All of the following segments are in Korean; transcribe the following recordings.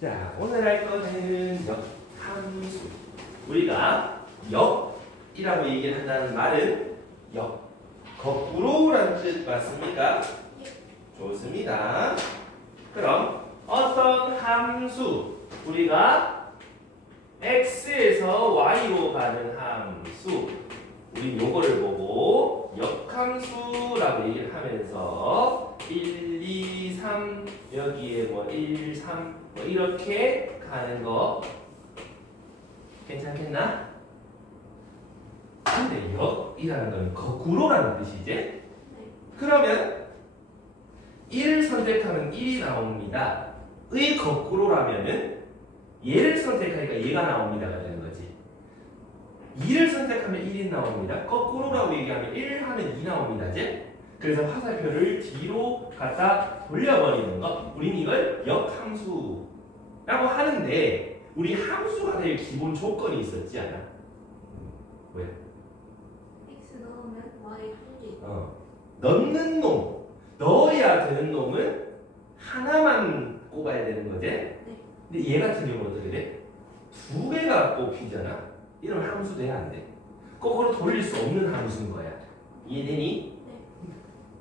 자, 오늘 할 거는 역함수. 우리가 역이라고 얘기를 한다는 말은 거꾸로라는 뜻 맞습니까? 좋습니다. 그럼 어떤 함수, 우리가 x에서 y로 가는 함수, 우리 요거를 보고 역함수라고 얘기를 하면서 1, 2, 3 여기에 뭐 1, 3 뭐 이렇게 가는 거 괜찮겠나? 근데 역이라는 건 거꾸로라는 뜻이지? 그러면 1을 선택하면 1이 나옵니다. 의 거꾸로라면은 얘를 선택하니까 얘가 나옵니다가 되는 거지. 2를 선택하면 1이 나옵니다. 거꾸로라고 얘기하면 1 하면 2 나옵니다. 이제? 그래서 화살표를 뒤로 갖다 돌려버리는 거. 우린 이걸 역함수라고 하는데 우리 함수가 될 기본 조건이 있었지 않아? 왜? x 넣으면 y 풀기. 넣는 놈, 넣어야 되는 놈은 하나만 꼽아야 되는 거지? 네. 근데 얘 같은 경우는 어떻게 돼? 두 개가 꼽히잖아. 이러면 함수 돼야 안 돼. 거꾸로 돌릴 수 없는 함수인 거야. 이해되니? 네.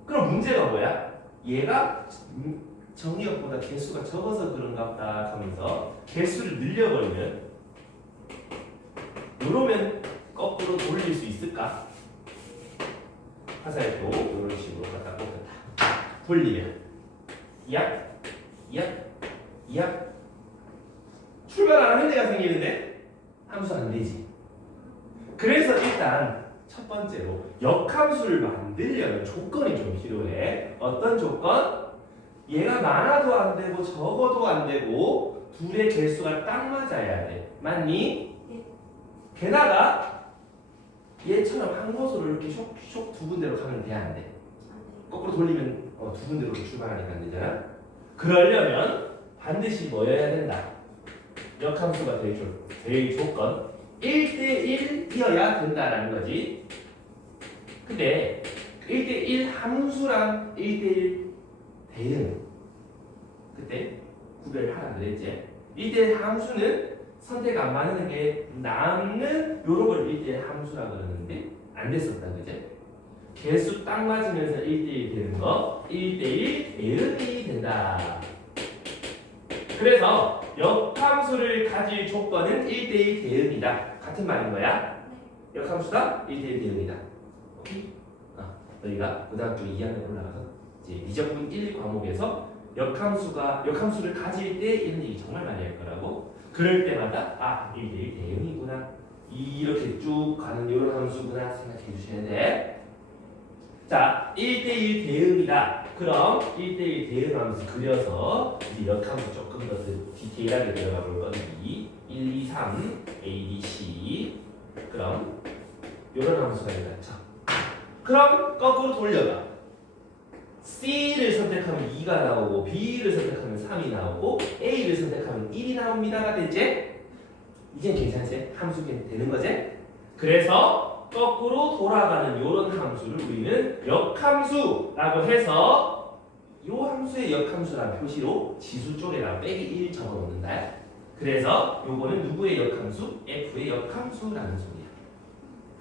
그럼 문제가 뭐야? 얘가 정의역보다 개수가 적어서 그런가 보다 하면서 개수를 늘려버리면 이러면 거꾸로 돌릴 수 있을까? 화살표 이런 식으로 갖다 꽂았다. 돌리면 약 출발 안 하는 데가 생기는데 함수 안 되지. 그래서 일단 첫 번째로 역함수를 만들려면 조건이 좀 필요해. 어떤 조건? 얘가 많아도 안 되고 적어도 안 되고 둘의 개수가 딱 맞아야 돼. 맞니? 네. 게다가 얘처럼 한 곳으로 이렇게 쇽 두 군데로 가면 돼, 안 돼? 거꾸로 돌리면 두 군데로 출발하니까 안 되잖아. 그러려면 반드시 뭐여야 된다? 역함수가 될 조건 1대1이어야 된다라는 거지. 근데 1대1 함수랑 1대1 대응 그때 구별하라 그랬지. 1대1 함수는 선택 안 맞는 게 남는 요런 걸 1대1 함수라 그러는데 안 됐었다, 그제? 개수 딱 맞으면서 1대1 되는 거 1대1 대응이 된다. 그래서 역함수를 가질 조건은 1대1 대응이다. 같은 말인 거야? 네. 역함수다 1대1 대응이다. 오케이? 너희가 고등학교 2학년 올라가서 이제 미적분 1 과목에서 역함수를 가질 때 이런 얘기 정말 많이 할 거라고. 그럴 때마다 1대1 대응이구나. 이렇게 쭉 가는 이런 함수구나 생각해 주셔야 돼. 자, 1대1 대응이다. 그럼 1대1 대응 함수 그려서 이제 역함수 조금 더 디테일하게 들어가 볼 건데 1, 2, 3, A, B, C 그럼 이런 함수가 있다. 그럼 거꾸로 돌려봐. C를 선택하면 2가 나오고 B를 선택하면 3이 나오고 A를 선택하면 1이 나옵니다가 되지? 이젠 괜찮지? 함수 되는 거지? 그래서 거꾸로 돌아가는 이런 함수를 우리는 역함수라고 해서 이 함수의 역함수라는 표시로 지수 쪽에다 빼기 1 적어놓는다. 그래서 요거는 누구의 역함수? F의 역함수라는 소리야.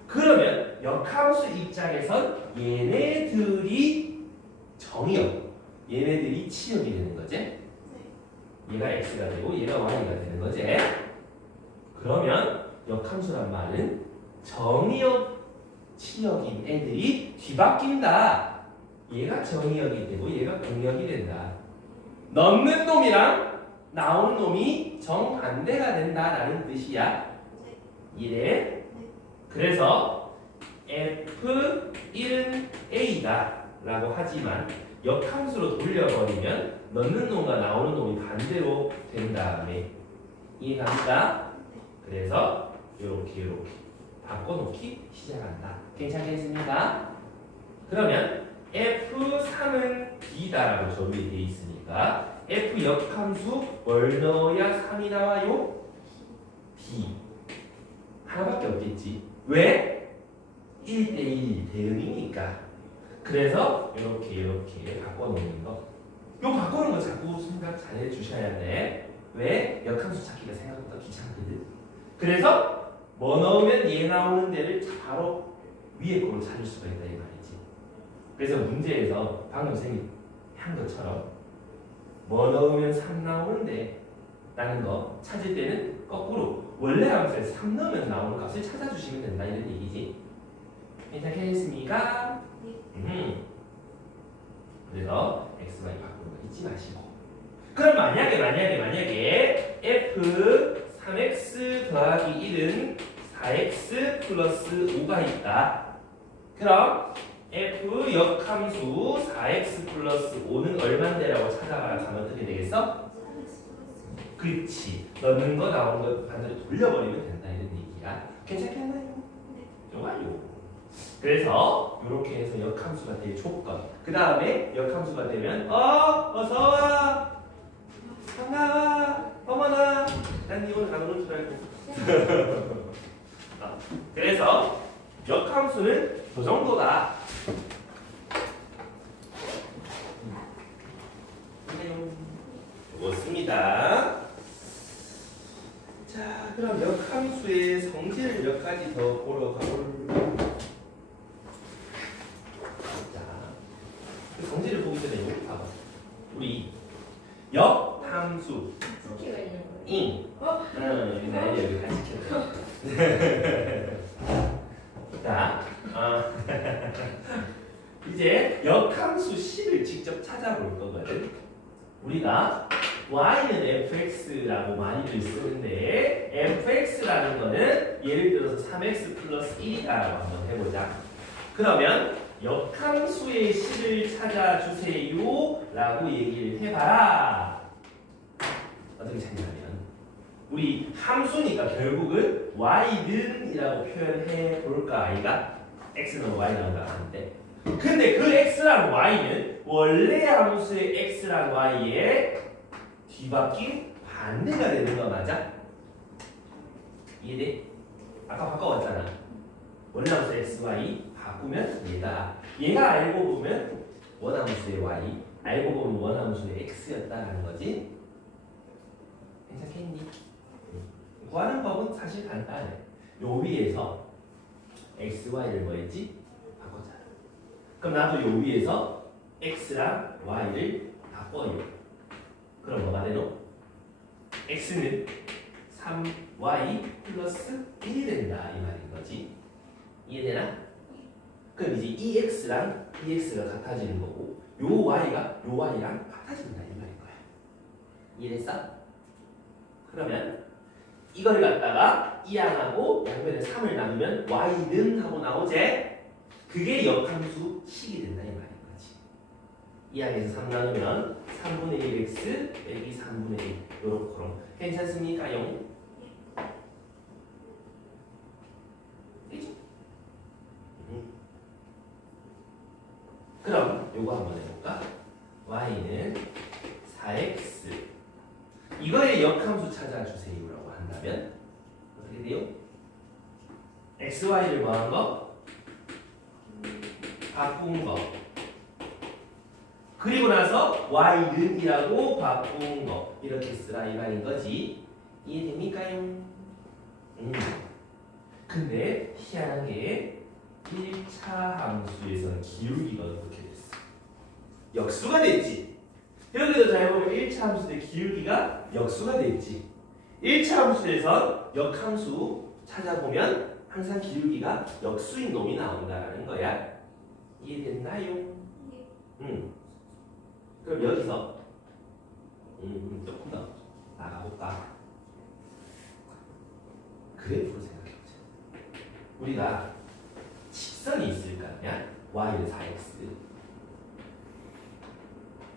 그러면 역함수 입장에선 얘네들이 정의역, 얘네들이 치역이 되는 거지? 네. 얘가 X가 되고 얘가 Y가 되는 거지? 그러면 역함수란 말은 정의역, 치역인 애들이 뒤바뀐다. 얘가 정의역이 되고 얘가 공역이 된다. 넣는 놈이랑 나오는 놈이 정반대가 된다라는 뜻이야. 이래. 그래서 F1은 A다 라고 하지만 역함수로 돌려버리면 넣는 놈과 나오는 놈이 반대로 된 다음에 이해갑니까? 그래서 이렇게 바꿔놓기 시작한다. 괜찮겠습니까? 그러면 F3은 B다라고 정리되어 있으니까 F 역함수 뭘 넣어야 3이 나와요? B. 하나밖에 없겠지. 왜? 1대1 대응이니까. 그래서 이렇게 바꿔놓는 거. 요 바꾸는 거 자꾸 생각 잘 해주셔야 돼. 왜? 역함수 찾기가 생각보다 귀찮거든. 그래서 뭐 넣으면 얘 나오는 데를 바로 위에 거로 찾을 수가 있다 이 말이지. 그래서 문제에서 방금 한 것처럼 뭐 넣으면 3 나오는데 라는 거 찾을 때는 거꾸로 원래 함수에서 3 넣으면 나오는 값을 찾아주시면 된다 이런 얘기지. 괜찮겠습니까? 그래서 x, y 바꾸는 거 잊지 마시고. 그럼 만약에 f 3x 더하기 1은 4x 플러스 5가 있다. 그럼 f 역함수 4x 플러스 5는 얼만데라고 찾아가라 하면 어떻게 되겠어? 그렇지. 넣는 거 나오는 거 반대로 돌려버리면 된다 이런 얘기야. 괜찮겠나요? 좋아요. 그래서 이렇게 해서 역함수가 될 조건. 그 다음에 역함수가 되면 어서와 반가워 어머나 난 니 오늘 안 오는 줄 알고. 그래서 역함수는 그 정도다. 좋습니다. 자, 그럼 역함수의 성질을 몇 가지 더 보러 가볼까요? 자, 그 성질을 보기 전에 여기 봐봐. 우리 역함수 스키가 있는 거예요. 잉. 여기 같이 켰어. 자, 이제 역함수 C를 직접 찾아볼 거거든. 우리가 y는 fx라고 많이들 쓰는데 fx라는 거는 예를 들어서 3x 플러스 1이다라고 한번 해보자. 그러면 역함수의 C를 찾아주세요 라고 얘기를 해봐라. 어떻게 찾냐면 우리 함수니까 결국은 y는 이라고 표현해 볼까 아이가? x는 y라고 하는데 근데 그 x랑 y는 원래 함수의 x랑 y의 뒤바뀐 반대가 되는 거 맞아? 이해돼? 아까 바꿔왔잖아. 원래 함수의 x, y 바꾸면 얘가 알고 보면 원함수의 y, 알고 보면 원함수의 x였다라는 거지. 괜찮겠니? 구하는 법은 사실 간단해. 요 위에서 x, y를 뭐 했지? 바꿔자. 그럼 나도 요 위에서 x랑 y를 바꿔요. 그럼 뭐가 되노? x는 3y 플러스 1이 된다 이 말인 거지. 이해되나? 그럼 이제 이 x랑 이 x가 같아지는 거고 요 y가 요 y랑 같아진다 이 말인 거야. 이해됐어? 그러면 이걸 갖다가 이항하고 양변에 3을 나누면 y는 하고 나오지? 그게 역함수 식이 된다 이 말인 거지. 이항에서 3 나누면 3분의 1x 빼기 3분의 1 요렇게. 괜찮습니까? 용? 되죠? 그럼 요거 한번 해볼까? y는 4x 이거의 역함수 찾아주세요 라고 한다면 어떻게 돼요? xy를 뭐한 거? 바꾼 거. 그리고 나서 y는 이라고 바꾼 거. 이렇게 쓰라 이 말인 거지. 이해됩니까요? 근데 희한하게 1차 함수에서는 기울기가 어떻게 됐어? 역수가 됐지. 여기도 잘 보면 1차 함수 때 기울기가 역수가 됐지. 1차 함수에서 역함수 찾아보면 항상 기울기가 역수인 놈이 나온다는 거야. 이해됐나요? 그럼 여기서 조금 더 나가볼까? 그래프로 생각해보자. 우리가 직선이 있을 거 아니야? y는 4x.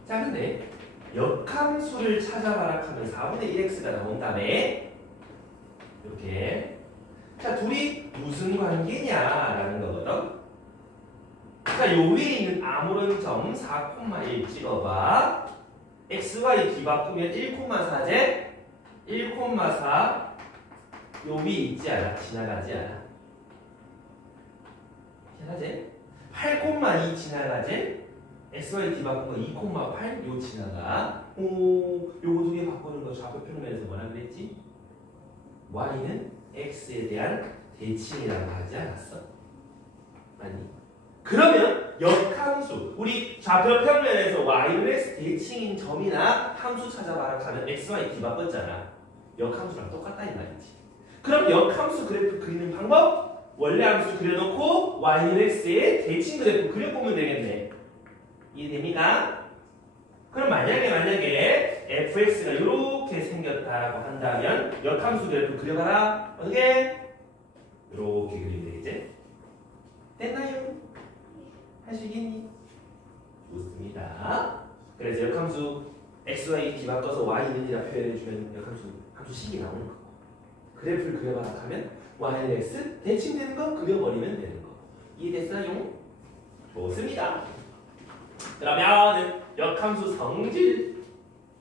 자, 근데 역함수를 찾아봐라 하면 4분의 1x가 나온다며? 이렇게. 자, 둘이 무슨 관계냐라는 거거든. 자, 요 위에 있는 아무런 점 4,1 찍어봐. x, y 뒤바꾸면 1,4제? 1,4 요 위에 있지 않아? 지나가지 않아? 지나가지? 8,2 지나가지? x, y 뒤바꾼 거 2,8 요 지나가. 요거 두 개 바꾸는 거 좌표 평면에서 뭐라 그랬지? y는 x에 대한 대칭이라고 하지 않았어? 아니. 그러면 역함수, 우리 좌표 평면에서 y는 x 대칭인 점이나 함수 찾아봐라 하면 x, y 뒤바꿨잖아. 역함수랑 똑같다 이 말이지. 그럼 역함수 그래프 그리는 방법? 원래 함수 그려놓고 y는 x의 대칭 그래프 그려보면 되겠네. 이해됩니까? 그럼 만약에 fx가 이렇게 생겼다라고 한다면 역함수 그래프 그려봐라. 어떻게? 이렇게 그리면 되겠지? 됐나요? 하시겠니? 좋습니다. 그래서 역함수 xy 뒤바꿔서 y는이라 표현해주면 역함수 함수식이 나오는 거고, 그래프를 그려봐라 하면 y는 x 대칭되는 거 그려버리면 되는 거. 이해됐어요? 좋습니다. 그러면 역함수 성질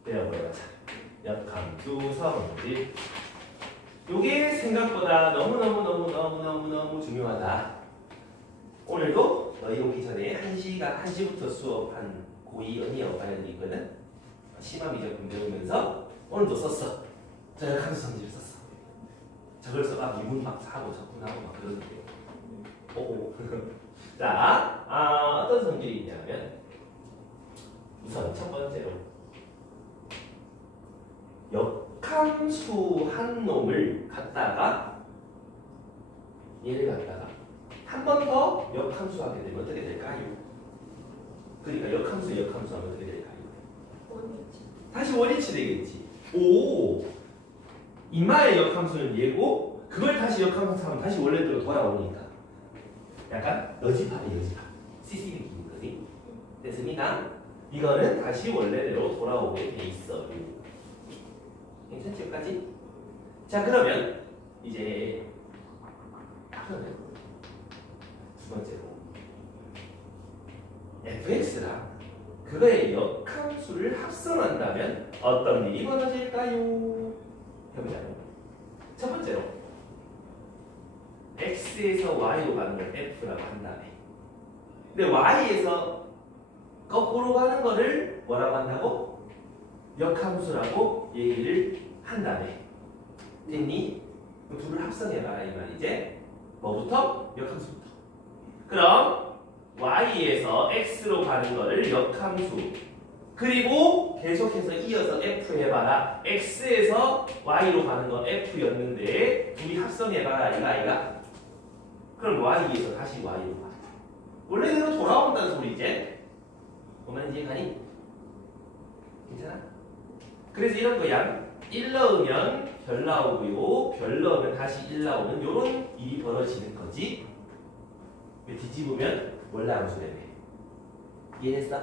배워보자. 역함수 성질. 요게 생각보다 너무 중요하다. 오늘도 너희 오기 전에 1시부터 수업한 고2 언니하고 과연이 있거든. 심화 미적분 배우면서 오늘도 썼어. 저 역함수 성질을 썼어. 저걸 써가 미분 막 하고 접근하고 막 그러는데요. 오. 자, 어떤 성질이 있냐면 우선 첫 번째로 역함수 한 놈을 갖다가 얘를 갖다가 한 번 더 역함수 하게 되면 어떻게 될까요? 그러니까 역함수 하면 어떻게 될까요? 원위치. 다시 원위치 되겠지. 오, 이마의 역함수는 얘고 그걸 다시 역함수 하면 다시 원래대로 돌아오니까 약간 여집합이 여집합. CC 느낌이거든. 됐습니다. 이거는 다시 원래대로 돌아오게 돼 있어요. 괜찮지 여기까지? 자 그러면 이제 두 번째로 fx랑 그거의 역함수를 합성한다면 어떤 일이 벌어질까요? 해보자요. 첫 번째로 x에서 y로 가는 걸 f라고 한 다음에, 근데 y에서 거꾸로 가는 거를 뭐라고 한다고? 역함수라고 얘기를 한 다음에 됐니? 그 둘을 합성해봐라 이 말이지. 뭐부터? 역함수부터. 그럼 y에서 x로 가는 거를 역함수, 그리고 계속해서 이어서 f 해봐라. x에서 y로 가는 거 f였는데 둘이 합성해봐라 이거 아이가? 그럼 y에서 다시 y로 가. 원래대로 돌아온다는 소리지. 보면 이제 가니? 괜찮아? 그래서 이런 거야. 1 넣으면 별 나오고요, 별 넣으면 다시 1 나오는 요런 일이 벌어지는 거지. 뒤집으면 원래 함수래매. 이해했어?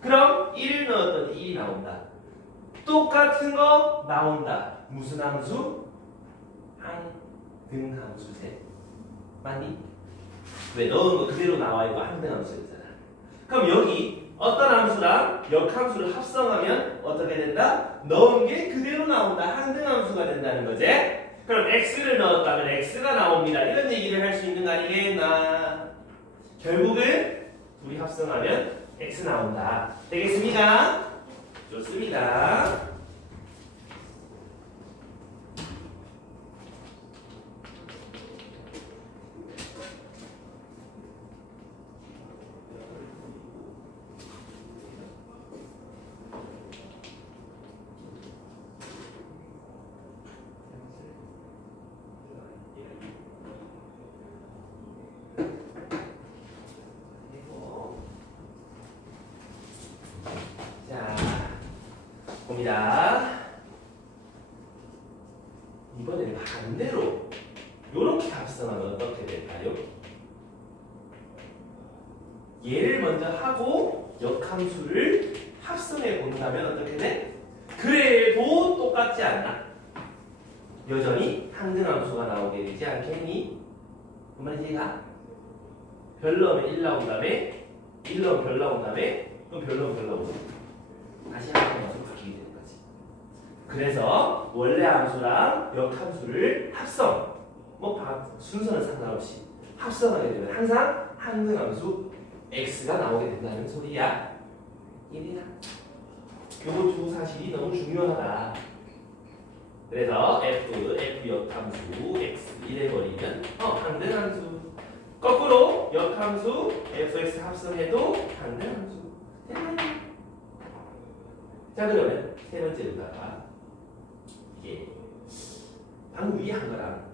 그럼 1을 넣었더니 1이 나온다. 똑같은 거 나온다. 무슨 함수? 항등함수세. 맞니? 왜 넣은 거 그대로 나와 있고 항등함수였잖아. 그럼 여기 어떤 함수랑 역함수를 합성하면 어떻게 된다? 넣은 게 그대로 나온다. 항등함수가 된다는 거지. 그럼 x를 넣었다면 x가 나옵니다. 이런 얘기를 할 수 있는 거 아니겠나? 결국은 둘이 합성하면 x 나온다. 되겠습니까? 좋습니다. 봅니다. 이번에는 반대로 이렇게 합성하면 어떻게 될까요? 얘를 먼저 하고 역함수를 합성해 본다면 어떻게 돼? 그래도 똑같지 않나? 여전히 항등함수가 나오게 되지 않겠니? 그 말이지가? 별 넣으면 1 나온 다음에 1 넣으면 별 나온 다음에 또 별 넣으면 별 나오고 다시 항등함수로 바뀌게 되는 거지. 그래서 원래 함수랑 역함수를 합성, 순서는 상관없이 합성하게 되면 항상 항등함수 x가 나오게 된다는 소리야. 이해되나? 요거 두 사실이 너무 중요하다. 그래서 f 역함수 x 이래버리면 항등함수. 거꾸로 역함수 fx 합성해도 항등함수. 자 그러면 세 번째로다가 이게 방금 위에 한 거랑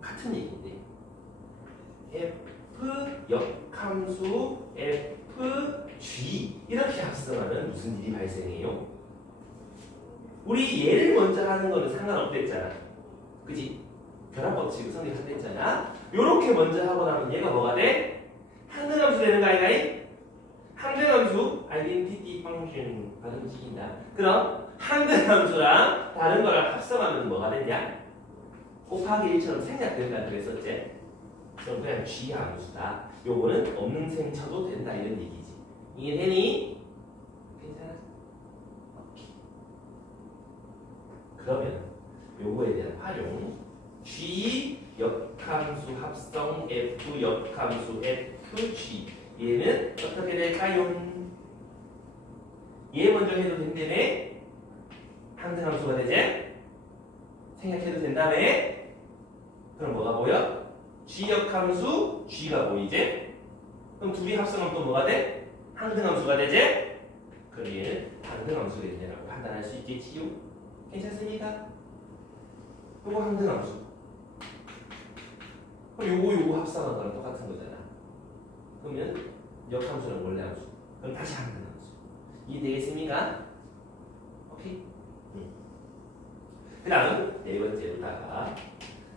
같은 얘기인데 f 역함수 fg 이렇게 합성하면 무슨 일이 발생해요? 우리 얘를 먼저 하는 거는 상관없댔잖아. 그지? 결합법칙을 성립한댔잖아. 요렇게 먼저 하고 나면 얘가 뭐가 돼? 항등함수 되는 거 아이가이? 항등함수 identity function 발음 시킨다. 그럼 항등함수랑 다른 거랑 합성하면 뭐가 되냐? 곱하기 1처럼 생략된다 그랬었지? 그럼 그냥 G 함수다. 요거는 없는 셈 쳐도 된다 이런 얘기지. 이게 되니? 괜찮아? 오케이. 그러면 요거에 대한 활용 G 역함수 합성 F 역함수 FG 얘는 어떻게 될까요? 얘 먼저 해도 된다며? 항등함수가 되지? 생략해도 된다며? 그럼 뭐가 보여? G 역함수 G가 보이지? 그럼 둘이 합성하면 또 뭐가 돼? 항등함수가 되지? 그럼 얘는 항등함수가 된다고 판단할 수 있겠지요? 괜찮습니까? 요거 항등함수. 그럼 요거 합성한 거랑 똑같은 거잖아. 그러면 역함수랑 원래 함수. 그럼 다시 항등함수. 이해되겠습니까? 오케이? 그 다음 네 번째로다가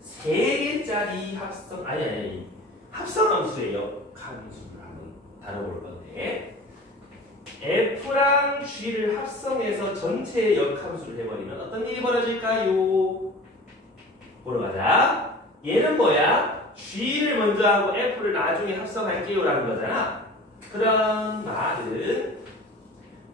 세 개짜리 합성 아니 합성함수의 역함수를 한번 다뤄볼 건데 F랑 G를 합성해서 전체의 역함수를 해버리면 어떤 일이 벌어질까요? 보러 가자. 얘는 뭐야? G를 먼저 하고 F를 나중에 합성할게요 라는 거잖아. 그런 말은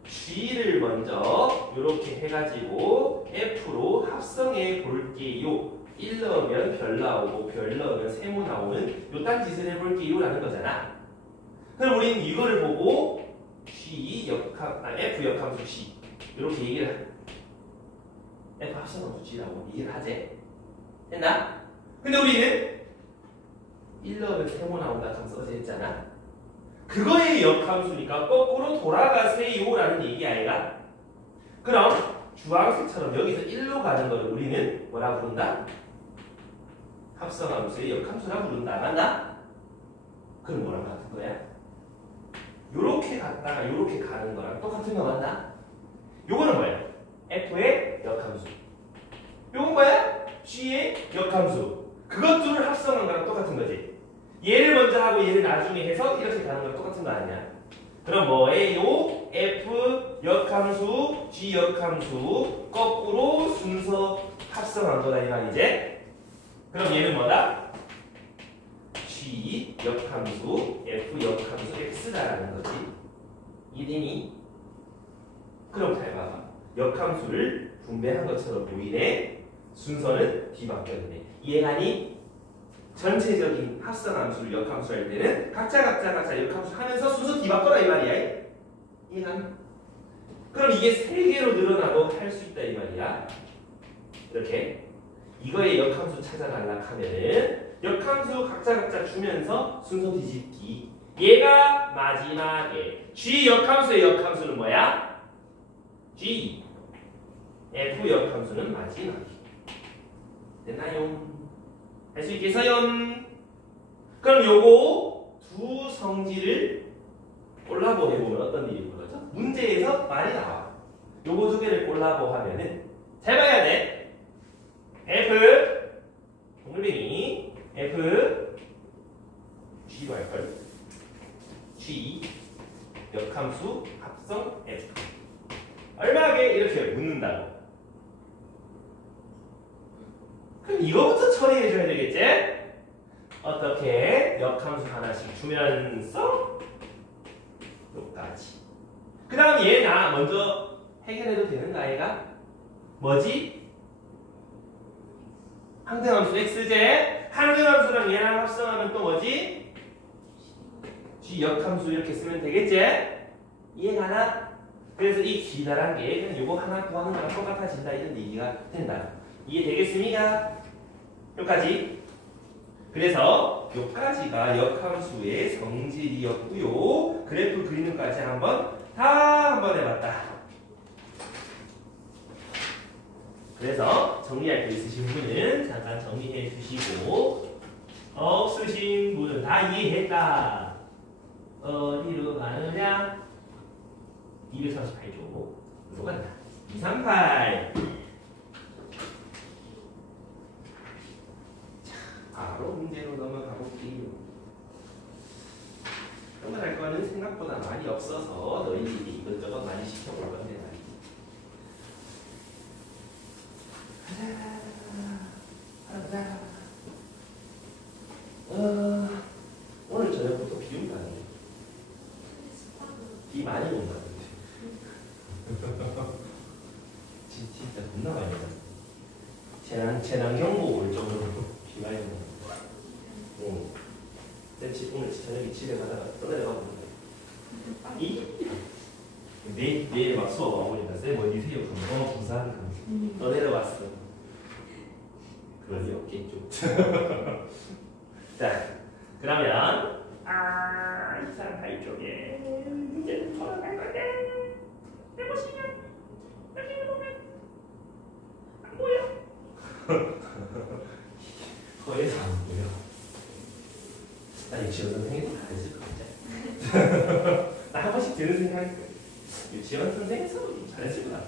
G를 먼저 이렇게 해가지고 F로 합성해 볼게요. 1 넣으면 별 나오고 별 넣으면 세모 나오는 요딴 짓을 해볼게요 라는 거잖아. 그럼 우리는 이거를 보고 F 역함수 G 이렇게 얘기를 F 합성함수 G라고 얘기를 하지. 됐나? 근데 우리는 1 넣으면 세모 나온다 하면서 어제 했잖아. 그거의 역함수니까 거꾸로 돌아가세요 라는 얘기 아이가? 그럼 주황색처럼 여기서 1로 가는 거를 우리는 뭐라 부른다? 합성함수의 역함수라 부른다. 맞나? 그럼 뭐랑 같은 거야? 요렇게 갔다가 요렇게 가는 거랑 똑같은 거 맞나? 요거는 뭐야? F의 역함수. 요건 뭐야? G의 역함수. 그것 둘을 합성한 거랑 똑같은 거지. 얘를 먼저 하고 얘를 나중에 해서 이렇게 가는 거랑 똑같은 거 아니야? 그럼 뭐예요? F 역함수, G 역함수 거꾸로 순서 합성한 거다 이 말이지? 그럼 얘는 뭐다? G 역함수, F 역함수 X다라는 거지. 이해되니? 그럼 잘 봐봐. 역함수를 분배한 것처럼 보이네. 순서는 뒤바뀌었네. 이해가니? 전체적인 합성함수를 역함수 할 때는 각자 역함수 하면서 순서 뒤바꿔라 이 말이야. 이해가니? 그럼 이게 3개로 늘어나도 할 수 있다 이 말이야. 이렇게 이거의 역함수 찾아달라 하면은 역함수 각자 주면서 순서 뒤집기. 얘가 마지막에 G 역함수의 역함수는 뭐야? G. F 역함수는 마지막에. 됐나요? 할 수 있겠어요? 그럼 요거 두 성질을 콜라보 해보면 어떤 일이 벌어져? 문제에서 말이 나와. 요거 두 개를 콜라보 하면은 잘 봐야 돼. F 동글뱅이 F G로 할걸. G 역함수 합성 F 얼마게 이렇게 묻는다고. 그럼 이거부터 처리해줘야 되겠지? 어떻게 역함수 하나씩 주면서 여기까지. 그 다음 얘 나 먼저 해결해도 되는 거 아이가? 뭐지? 항등함수 X제. 항등함수랑 얘랑 합성하면 또 뭐지? G 역함수 이렇게 쓰면 되겠지? 이해가나? 그래서 이 기다란 게 그냥 요거 하나 구하는 거랑 똑같아진다 이런 얘기가 된다. 이해되겠습니까? 여기까지. 그래서 여기까지가 역함수의 성질이었고요. 그래프 그리는 까지 한번 해봤다. 그래서 정리할 거 있으신 분은 잠깐 정리해 주시고 없으신 분은 다 이해했다. 어디로 가느냐? 238쪽으로 간다. 238. 자, 바로 문제로 넘어가 볼게요. 넘어갈 거는 생각보다 많이 없어서 너희들이 이것저것 많이 시켜볼 건데 말이지. 가자. 오늘 저녁부터 비 온다네. 비 많이 온다. 진짜 겁나 많이 온다. 재난경보 올 정도로 비 많이 온다. 오늘 저녁에 집에 가다가 떠내려가고 내일 막 수업 와보니까 쌤 어디세요? 부산 떠내려갔어. 그럴 리 없겠죠. 자, 그러면 238쪽에 문제를 풀어갈 건데 해보시면 여기 보면 안 보여. 거에서 안 보여. 나 유치원 선생님도 잘했을 것 같아. 나 한 번씩 드는 생각이 그래. 유치원 선생님에서 잘했을 것 같아.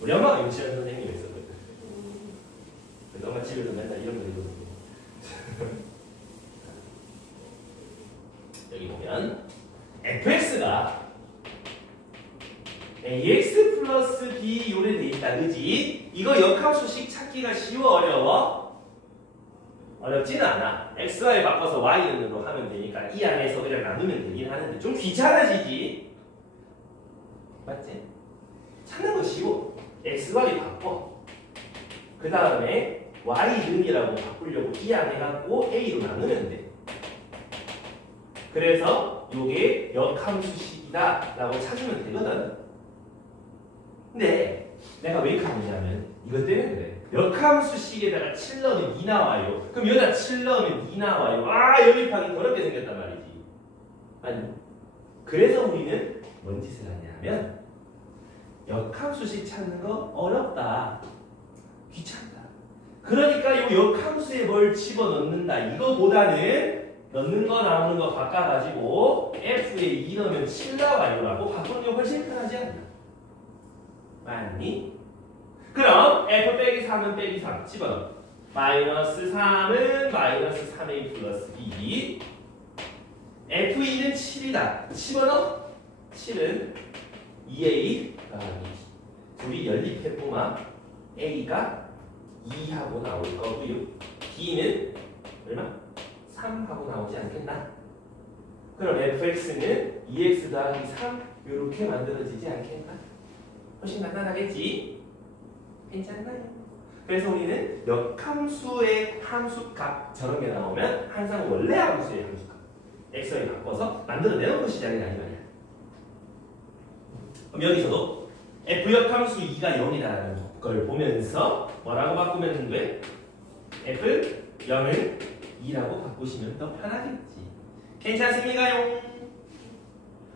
우리 엄마가 유치원 선생님이었거든. 그래서 엄마 집에서 맨날 이런 거 읽거든요. 여기 보면 fx가 ax 플러스 b 요래 돼 있다, 그지? 이거 역함수식 찾기가 쉬워, 어려워? 어렵지는 않아. xy 바꿔서 y로 하면 되니까 이 안에서 그냥 나누면 되긴 하는데 좀 귀찮아지지? 맞지? 찾는 거 쉬워. xy 바꿔. 그 다음에 y는이라고 바꾸려고 이 안에 갖고 a로 나누면 돼. 그래서 요게 역함수식이다 라고 찾으면 되거든. 근데 내가 왜 이렇게 하느냐면 이것 때문에 그래. 역함수식에다가 7 넣으면 2 나와요. 그럼 여기다 7 넣으면 2 나와요. 연립하기 더럽게 생겼단 말이지. 아니, 그래서 우리는 뭔 짓을 하냐면 역함수식 찾는 거 어렵다, 귀찮다. 그러니까 요 역함수에 뭘 집어넣는다 이거보다는 넣는 거 나오는 거 바꿔가지고 f에 2 넣으면 7 나와요 라고 바꾸는 게 훨씬 편하지 않나? 맞니? 그럼 f 빼기 3은 빼기 3 집어넣어. 마이너스 3은 마이너스 3a 플러스 2. f2는 7이다. 집어넣어. 7은 2a 둘이 연립해보면 a가 2하고 나올 거고요. b는 얼마? 3하고 나오지 않겠나? 그럼 fx는 2x 더하기 3 이렇게 만들어지지 않겠나? 훨씬 간단하겠지? 괜찮나요? 그래서 우리는 역함수의 함수값 저런 게 나오면 항상 원래 함수의 함수값 x에 바꿔서 만들어내놓고 시작이다 이 말이야. 그럼 여기서도 f역함수 2가 0이라는 걸 보면서 뭐라고 바꾸면 돼? f 0을 2라고 바꾸시면 더 편하겠지. 괜찮습니까요?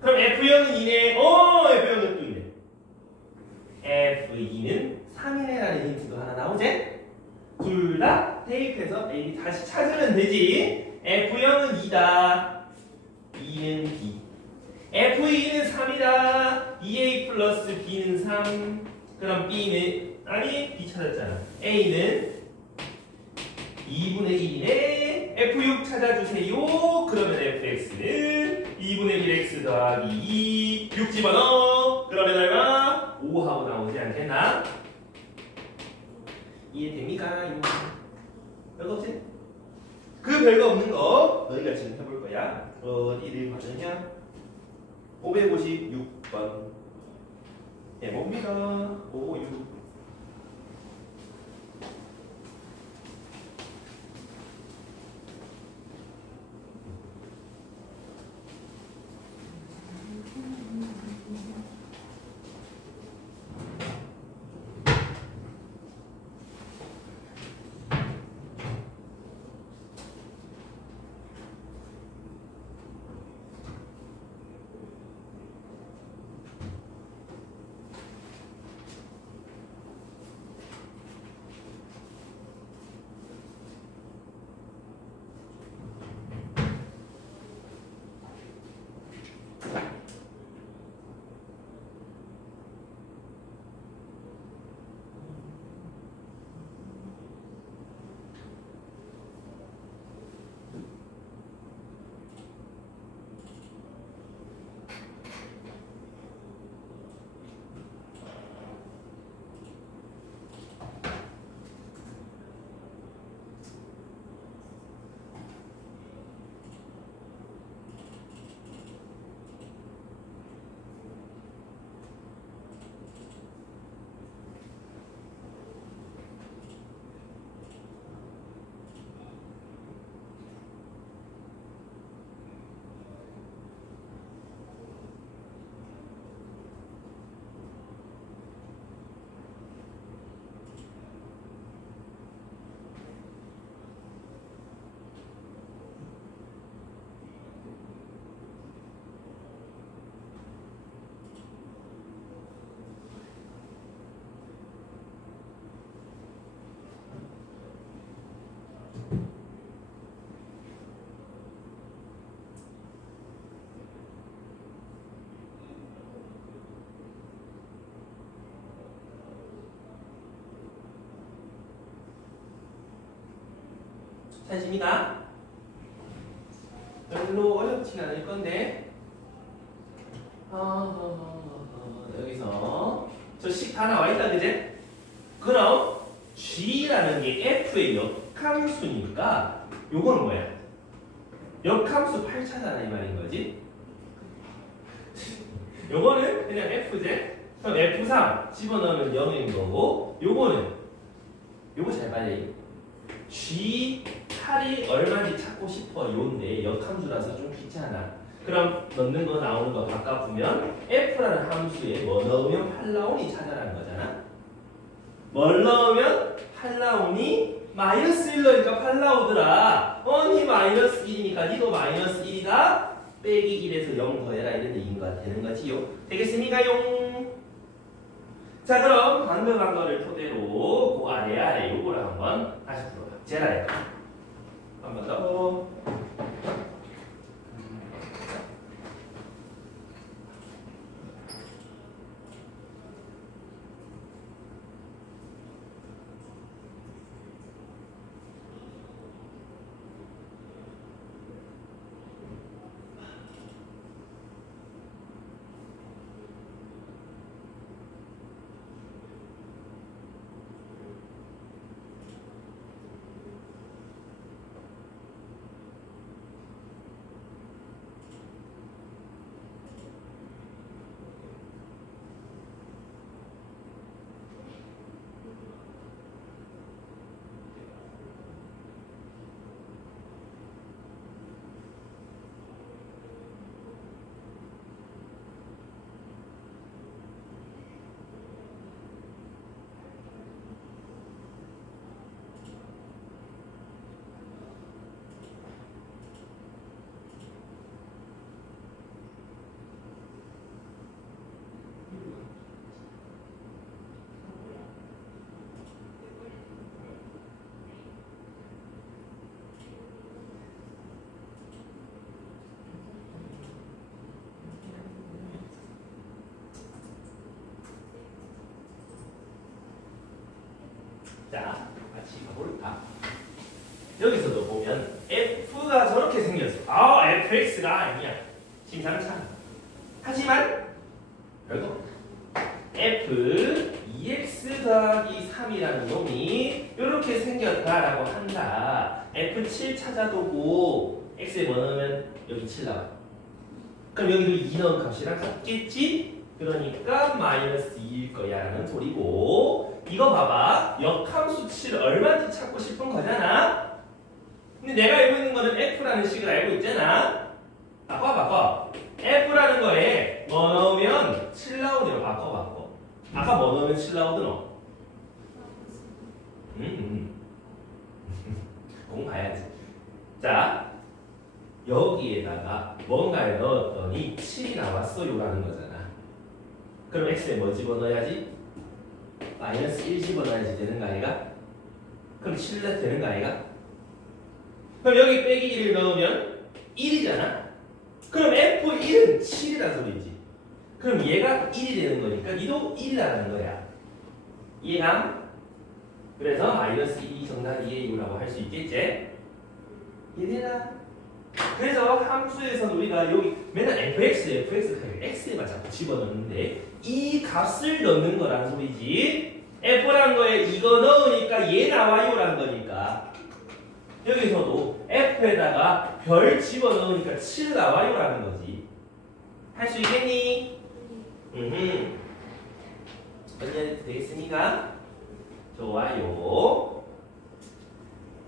그럼 f0은 2네. f0은 또 2네. f2는 3이네라는 힌트도 하나 나오지? 둘 다 대입해서 A 다시 찾으면 되지. f0은 2다. 2는 B. f2는 3이다. 2a 플러스 b는 3. 그럼 b는 아니 b 찾았잖아. a는 2분의 1이네. f6 찾아주세요. 그러면 fx는 2분의 1x 더하기 2. 6 집어넣어. 그러면 얼마? 5하고 나오지 않겠나? 이해됩니까? 별거 없지? 그 별거 없는 거 너희가 지금 해볼 거야. 어디를 가느냐? 556번. 네, 뭡니까? 556. 사진이가 별로 어렵진 않을 건데 여기서 저 식 다 나와 있다 그제? 그럼 G라는 게 F의 역함수니까 요거는 뭐야? 역함수 8차잖아 이 말인 거지? 요거는 그냥 F제? 그럼 F3 집어넣으면 0인 거고 요거는 요거 잘 봐야 돼. G8이 얼마인지 찾고 싶어 요인데 역함수라서 좀 귀찮아. 그럼 넣는 거 나오는 거 바꿔보면 F라는 함수에 뭐 넣으면 8 나오니 찾아라는 거잖아. 뭘 넣으면 8 나오니? 마이너스 1 넣으니까 8 나오더라. 니 마이너스 1이니까 니도 마이너스 1이다. 빼기 1에서 0 더해라 이런 얘기가 되는 거지요. 되겠습니까요? 자 그럼 방금한 거를 토대로 그 아래 요거를 한번 다시 풀어봐. 제라에 한 번 더. 자, 같이 가볼까? 여기서도 보면 F가 저렇게 생겼어. FX가 아니야. 심상찮아. 하지만 별거 F 2x 더하기 3이라는 놈이 이렇게 생겼다라고 한다. F7 찾아두고 x에 뭐 넣으면 여기 7 나와. 그럼 여기도 2 넣은 값이랑 같겠지? 그러니까 마이너스 2일 거야 라는 소리고 이거 봐봐. 역함수 7 얼마인지 찾고 싶은 거잖아. 근데 내가 알고 있는 거는 F라는 식을 알고 있잖아. 바꿔. F라는 거에 뭐 넣으면 7 나오기로 바꿔. 아까 뭐 넣으면 7 나오더노? 공 봐야지. 자, 여기에다가 뭔가를 넣었더니 7이 나왔어요라는 거잖아. 그럼 x에 뭐 집어넣어야지? 마이너스 1 집어넣어야지 되는 거 아이가? 그럼 7 되는 거 아이가? 그럼 여기 빼기 1을 넣으면 1이잖아? 그럼 F1은 7이란 소리지. 그럼 얘가 1이 되는 거니까 니도 1이라는 거야. 이해감? 그래서 마이너스 1이 정답이에요라고 할 수 있겠지? 이해되나? 그래서 함수에서는 우리가 여기 맨날 fx x에만 자꾸 집어넣는데 이 값을 넣는 거란 소리지. f라는 거에 이거 넣으니까 얘 나와요라는 거니까 여기서도 f에다가 별 집어넣으니까 7 나와요라는 거지. 할 수 있겠니? 언제 되겠습니까? 좋아요.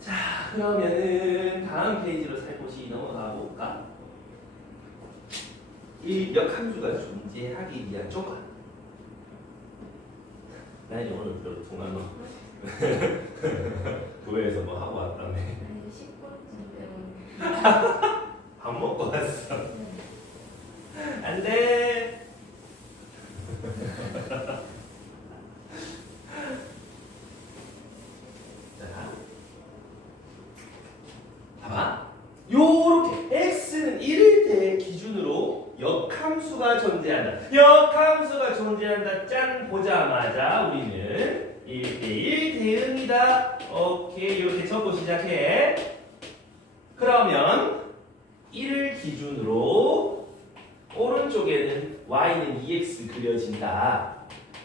자, 그러면은 다음 페이지로 살포시 넘어가 볼까? 이 역함수가 존재하기 위한 조건. 나 이제 오늘 별로 통화노. 교회에서 뭐 하고 왔다며. 아니 10분 때문에. 밥 먹고 왔어. 안 돼. 봐봐. 요렇게 x는 1일 때 기준으로 역함수가 존재한다. 역함수가 존재한다. 짠 보자마자 우리는 1대1 대응이다. 오케이. 이렇게 적고 시작해. 그러면 1을 기준으로 오른쪽에는 y는 2x 그려진다.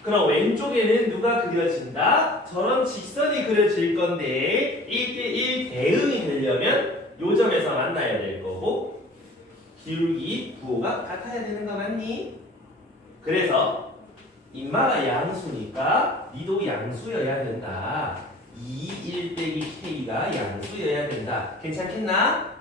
그럼 왼쪽에는 누가 그려진다? 저런 직선이 그려질 건데 1대1 대응이 되려면 요 점에서 만나야 될 거고 기울기 부호가 같아야 되는 거 맞니? 그래서 인마가 양수니까 니도 양수여야 된다. 2, 1 빼기 k가 양수여야 된다. 괜찮겠나?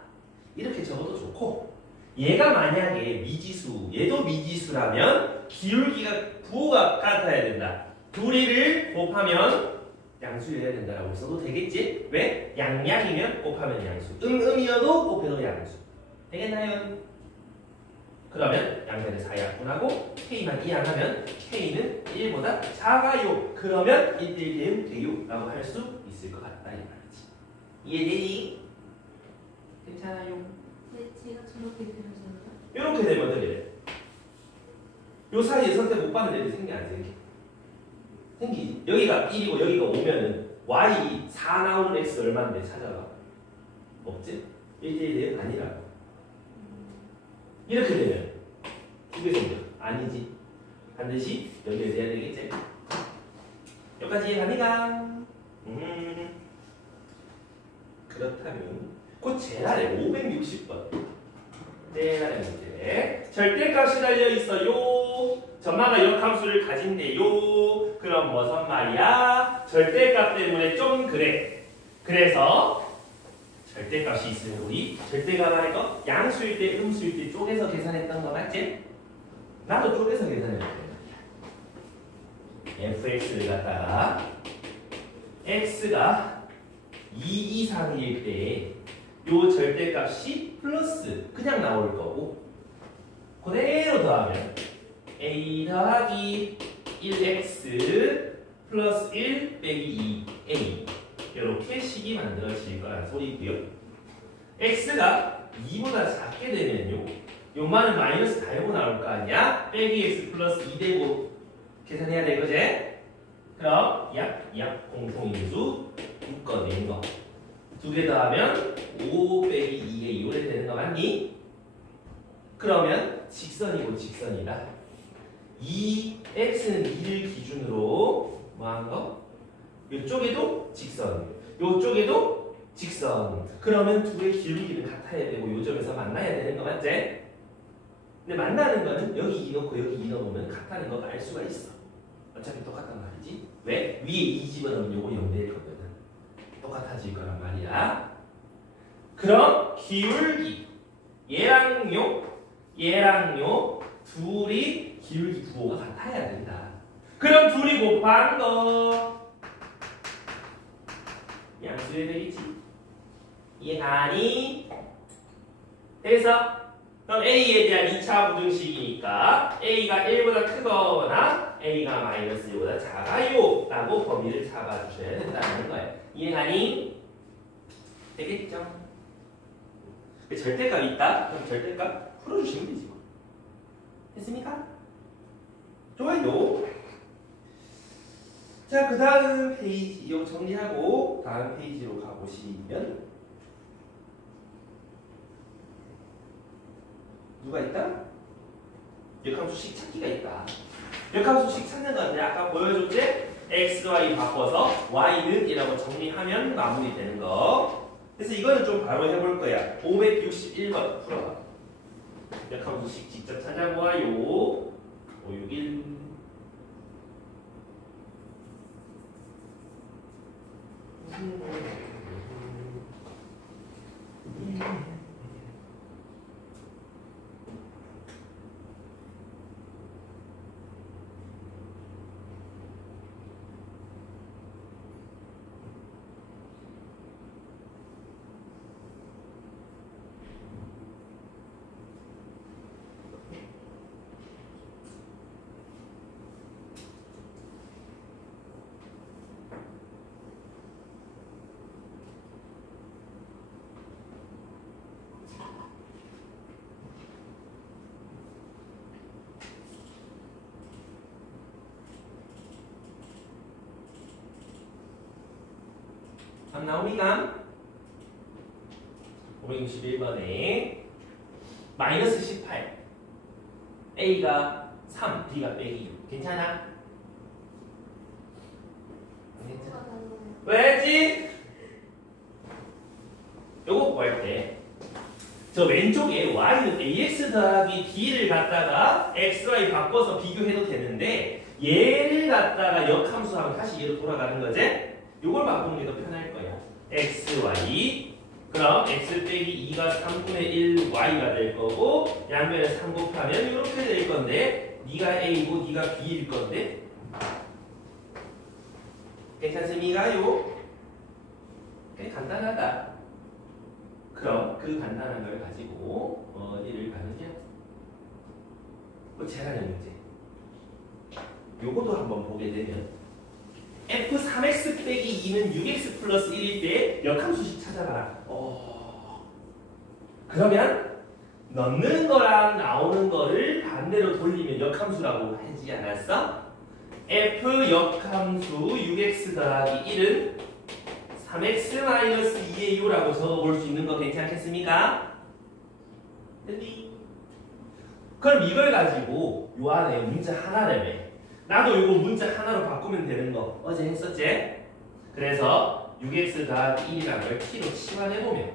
이렇게 적어도 좋고 얘가 만약에 미지수, 얘도 미지수라면 기울기가 부호가 같아야 된다. 둘이를 곱하면 양수여야 된다라고 써도 되겠지? 왜? 양이면 곱하면 양수, 음이어도 곱해도 양수. 되겠나요? 그러면 양변을 4약분하고 k만 이항하면 k는 1보다 작아요. 그러면 1대1 대응 돼요 라고 할 수 있을 것 같다 이 말이지. 이해되니? 괜찮아요? 네, 제가 저렇게 그려져요. 이렇게 되면 어떻게 돼? 요 사이에 선택 못 받는 애들이 생기 안 생기? 생기지. 여기가 1이고 여기가 5면은 y 4 나오는 x 얼마인데 찾아봐. 없지? 1대1 대응 아니라고. 이렇게 되면 두 개 생겨. 아니지. 반드시 연결돼야 되겠지. 여기까지 이해가니까? 그렇다면 곧 제날에 560번 제날의 문제. 절대값이 달려있어요. 전마가 역함수를 가진대요. 그럼 무슨 말이야? 절대값 때문에 좀 그래. 그래서 절대값이 있으면 우리 절대값 안에 거 양수일 때 음수일 때 쪼개서 계산했던 거 맞지? 나도 쪼개서 계산했대. fx를 갖다가 x가 2 이상일 때 요 절대값이 플러스 그냥 나올 거고 그대로 더하면 a 더하기 1x 플러스 1 빼기 2a 이렇게 식이 만들어질 거라는 소리고요. x가 2보다 작게 되면요. 요만은 마이너스 달고 나올 거 아니야? 빼기 x 플러스 2 되고 계산해야 될 거지? 그럼 약 공통인수 묶어낸 거. 두 개 더하면 5 빼기 2의 2가 되는 거 맞니? 그러면 직선이고 직선이다. 이 x는 2를 기준으로 뭐 한 거? 이쪽에도 직선, 이쪽에도 직선. 그러면 두 개의 기울기는 같아야 되고 요 점에서 만나야 되는 거 맞지? 근데 만나는 거는 여기 2 넣고 여기 2 넣으면 같다는 거 알 수가 있어. 어차피 똑같단 말이지. 왜? 위에 2 집어넣으면 요거 0 될 거거든. 똑같아질 거란 말이야. 그럼 기울기 얘랑 요 둘이 기울기 부호가 같아야 된다. 그럼 둘이 곱한 거 양수해야 되겠지. 이해가니? 그래서 그럼 A에 대한 2차 부등식이니까 A가 1보다 크거나 A가 마이너스 1보다 작아요 라고 범위를 잡아주셔야 된다는 거예요. 이해가니? 되겠죠? 절대값이 있다? 그럼 절대값 풀어주시면 되지 뭐. 됐습니까? 좋아요. 자, 그 다음 페이지 이거 정리하고 다음 페이지로 가보시면 누가 있다? 역함수식 찾기가 있다. 역함수식 찾는 건데 아까 보여줬지? x, y 바꿔서 y는 이라고 정리하면 마무리되는 거. 그래서 이거는 좀 바로 해볼 거야. 561번 풀어봐. 역함수식 직접 찾아보아요. 561 안 나옵니까? 561번에 마이너스 18 A가 3, B가 빼기 6 괜찮아? 괜찮아? 왜지? 요거 구할 때 저 왼쪽에 y는 ax 더하기 b를 갖다가 xy 바꿔서 비교해도 되는데 얘를 갖다가 역함수하면 다시 얘로 돌아가는 거지? 요걸 바꾸는 게 더 편할 거야. xy 그럼 x 빼기 2가 3분의 1 y가 될 거고 양면에 3 곱하면 이렇게 될 건데 네가 a고 네가 b일 건데 괜찮습니까요? 꽤 간단하다. 그럼 그 간단한 걸 가지고 어디를 가느냐? 재간의 문제. 요것도 한번 보게 되면 f3x 빼기 2는 6x 플러스 1일 때 역함수식 찾아봐라. 그러면 넣는 거랑 나오는 거를 반대로 돌리면 역함수라고 하지 않았어? f 역함수 6x 더하기 1은 3x-2a요라고 적어볼 수 있는 거 괜찮겠습니까? 그럼 이걸 가지고 요 안에 문자 하나를 내. 나도 요거 문자 하나로 바꾸면 되는 거 어제 했었지? 그래서 6x 더하기 1이라는 걸 t로 치환해보면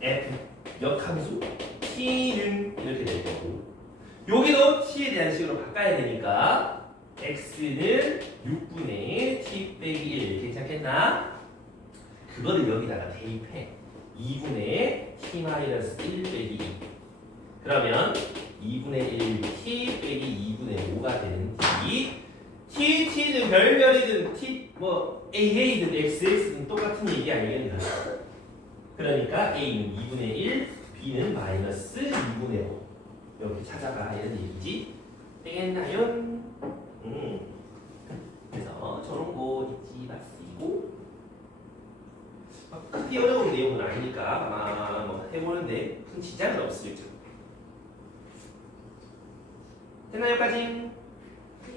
f 역함수 t는 이렇게 될 거고 여기도 t에 대한 식으로 바꿔야 되니까 x는 6분의 t 빼기 1 괜찮겠나? 그거를 여기다가 대입해. 2분의 t-1 빼기 2. 그러면 2분의 1 t 빼기 2분의 5가 되는 t. t는 별별이든 t 뭐 a든 xx든 똑같은 얘기 아니겠나? 그러니까 a는 2분의 1, b는 마이너스 2분의 5. 이렇게 찾아가 이런 얘기지. 되겠나요? 그래서 저런 거 잊지 마시고. 크게 어려운 내용은 아니니까 아마 뭐 해보는데 큰 지장은 없으겠죠. 됐나요, 여기까지?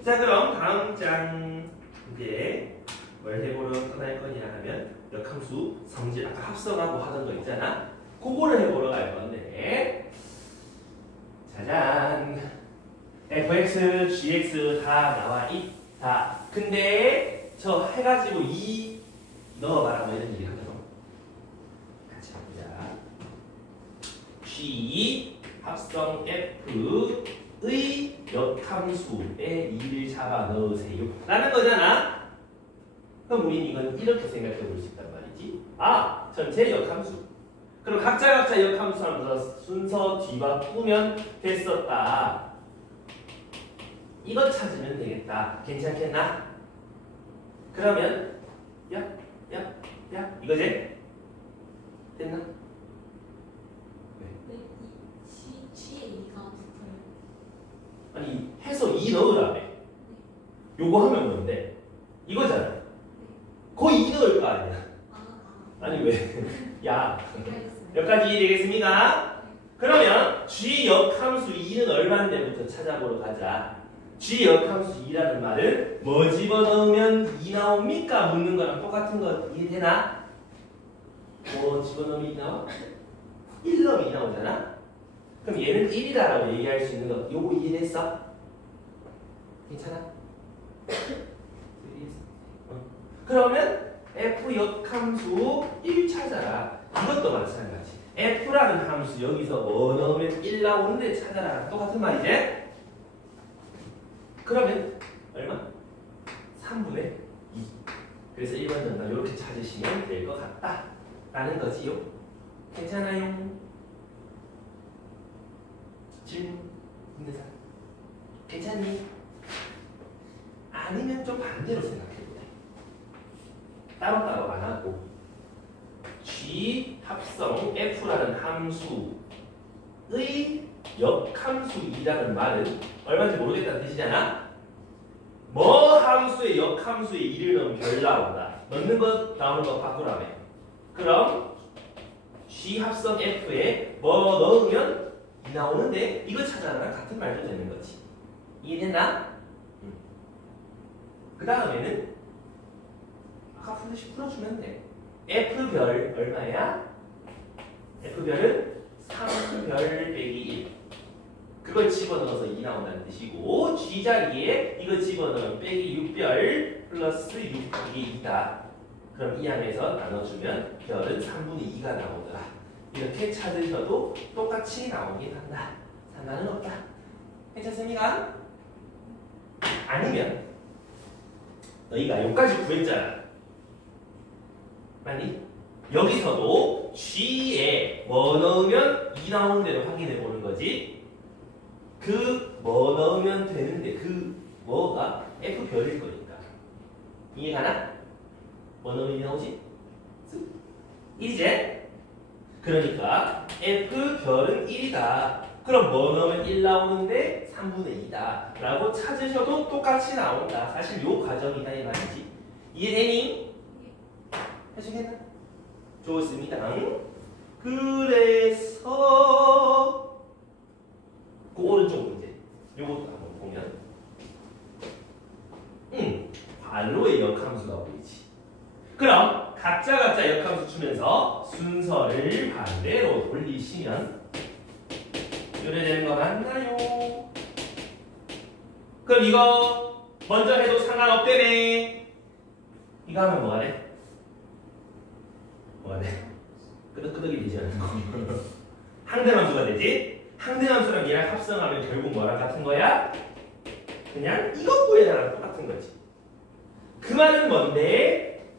자, 그럼 다음 장 이제 뭘 해보러 떠날 거냐 하면 역함수 성질 아까 합성하고 하던 거 있잖아. 그거를 해보러 갈 건데 짜잔 fx, gx 다 나와 있다. 근데 저 해가지고 2 넣어봐라 뭐 이런 얘기 하거든. 같이 해보자. g 합성 f의 역함수에 2를 잡아 넣으세요 라는 거잖아. 그럼 우린 이건 이렇게 생각해 볼 수 있단 말이지. 아, 전체 역함수. 그럼 각자 역함수 하면서 순서 뒤바꾸면 됐었다. 이거 찾으면 되겠다. 괜찮겠나? 그러면 야 이거지? 됐나? 네, G에 2가 붙어요. 아니 해서 2 넣으라며. 요거 하면 뭔데? 이거잖아. 거의 2 넣을 거 아니야. 아니 왜? 야 여기까지 이해되겠습니까? 그러면 G 역함수 2는 얼마인데부터 찾아보러 가자. G 역함수 2라는 말은 뭐 집어넣으면 2 나옵니까? 묻는 거랑 똑같은 거 이해되나? 뭐 집어넣으면 2 나와? 1 넣으면 2 나오잖아? 그럼 얘는 1이다라고 얘기할 수 있는 거 요거 이해됐어? 괜찮아? 그러면 f 역함수 1 찾아라. 이것도 마찬가지. f라는 함수 여기서 뭐 넣으면 1 나오는데 찾아라. 똑같은 말이지? 그러면 얼마? 3분의 2. 그래서 1번 정답 이렇게 찾으시면 될 것 같다 라는 거지요. 괜찮아요? 질문 있는 사람? 괜찮니? 아니면 좀 반대로 생각해보자. 따로따로 안 하고 G 합성 F라는 함수의 역함수이라는 말은 얼마인지 모르겠다는 뜻이잖아. 뭐 함수의 역함수에 2를 넣으면 별 나온다. 넣는 것 나오는 거 바꾸라며. 그럼 G 합성 F에 뭐 넣으면 2 나오는데 이거 찾아라. 같은 말도 되는 거지. 이해됐나? 그 다음에는 아까 풀듯이 풀어주면 돼. F별 얼마야? F별은 3별 빼기 1. 그걸 집어넣어서 2 나온다는 뜻이고 G 자리에 이거 집어넣으면 빼기 6별 플러스 6 빼기 2다. 그럼 이 안에서 나눠주면 별은 3분의 2가 나오더라. 이렇게 찾으셔도 똑같이 나오긴 한다. 상관은 없다. 괜찮습니까? 아니면 너희가 여기까지 구했잖아. 아니 여기서도 G에 뭐 넣으면 2 나오는 대로 확인해 보는 거지. 그 뭐 넣으면 되는데 그 뭐가 F별일 거니까. 이해가나? 뭐 넣으면 2 나오지? 1이지? 그러니까 F별은 1이다. 그럼 뭐 넣으면 1 나오는데 3분의 2다. 라고 찾으셔도 똑같이 나온다. 사실 요 과정이다 이 말이지. 이해되니? 해주겠나? 좋습니다. 그래서 그 오른쪽 문제 요것도 한번 보면 괄호의 역함수가 보이지. 그럼 각자 역함수 주면서 순서를 반대로 돌리시면 이래 되는 거 맞나요? 그럼 이거 먼저 해도 상관없대네. 이거 하면 뭐가 돼? 뭐가 돼? 끄덕끄덕이 되지 않는 거. 항등함수가 되지? 항등함수랑 얘랑 합성하면 결국 뭐랑 같은 거야? 그냥 이거 구해라랑 똑같은 거지. 그 말은 뭔데?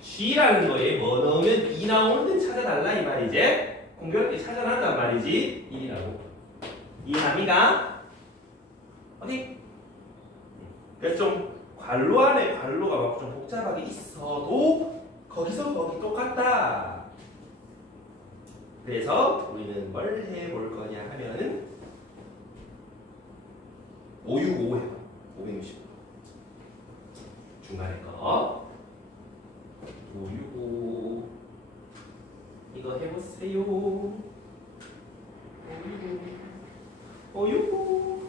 G라는 거에 뭐 넣으면 2 나오는 데 찾아달라 이 말이지? 공교롭게 찾아난단 말이지. 2라고. 이해합니까? 어디? 그래서 좀 괄호 안에 괄호가 막 좀 복잡하게 있어도 거기서 거기 똑같다. 그래서 우리는 뭘 해볼 거냐 하면은 565 해봐. 565 중간에 거 565 이거 해보세요. 565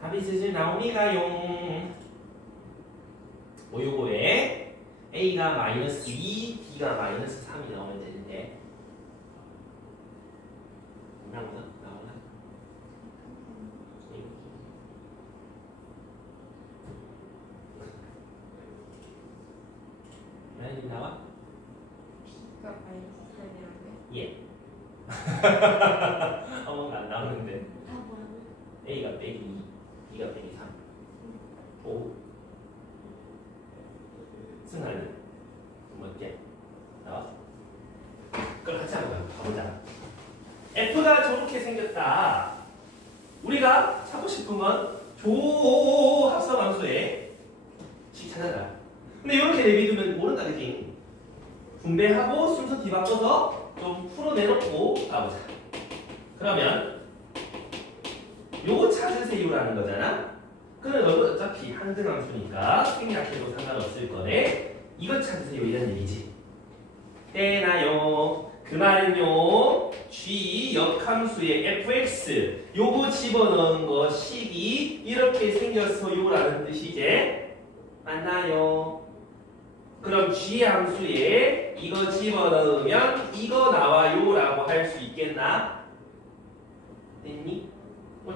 답이 슬슬 나옵니다용. 565에 A가 마이너스 2, B가 마이너스 3이 나오면 되는데 나오나? 나이 나와? B가 마이너스 3이라고요? 예. 어머가 안 나오는데 아 뭐라고? A가 빼기 2, B가 빼기 3. 오. 승환이 뭐지? 나와? 그걸 같이 한번 가보자. F가 저렇게 생겼다. 우리가 찾고 싶은 건 조 합성함수의 식 찾아라. 근데 이렇게 내비두면 모른다 그지? 분배하고 순서 뒤바꿔서 좀 풀어내놓고 가보자. 그러면 요거 찾으세요라는 거잖아. 그럼 너도 어차피 한등함수니까 생략해도 상관없을 거네. 이거 찾으세요 이런 얘기지. 떼나요. 그 말은요, g 역함수의 fx 요거 집어넣은 거 식이 이렇게 생겼어요라는 뜻이지. 맞나요? 그럼 g 함수에 이거 집어넣으면 이거 나와요라고 할 수 있겠나? 됐니?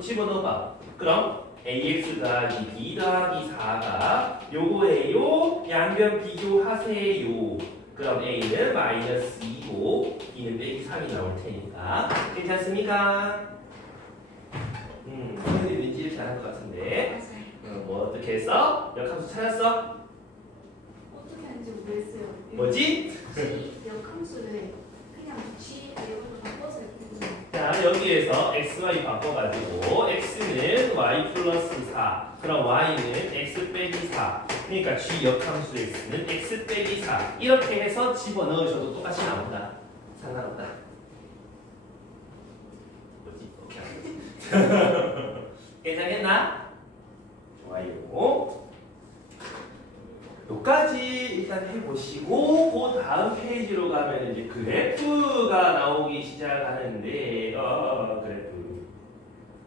집어넣어봐. 그럼 ax 더하기 b 더하기 4가 요거예요. 양변 비교하세요. 그럼 a는 마이너스 2고 b는 빼기 3이 나올 테니까 괜찮습니까? 선생님 왠지 이렇게 안 할 것 같은데. 뭐 어떻게 했어? 역함수 찾았어? 어떻게 하는지 모르겠어요. 뭐지? G 역함수를 그냥 G 이걸로 바꿔서 했거든요. 자, 여기에서 xy 바꿔가지고 x는 y 플러스 4 그럼 y는 x 빼기 4 그러니까 g 역함수 x는 x 빼기 4 이렇게 해서 집어넣으셔도 똑같이 나온다. 상관없다. 뭐지? 오케이 하는 거지. 괜찮겠나? 좋아요. 여기까지 일단 해보시고 그 다음 페이지로 가면 이제 그래프가 나오기 시작하는데 그래프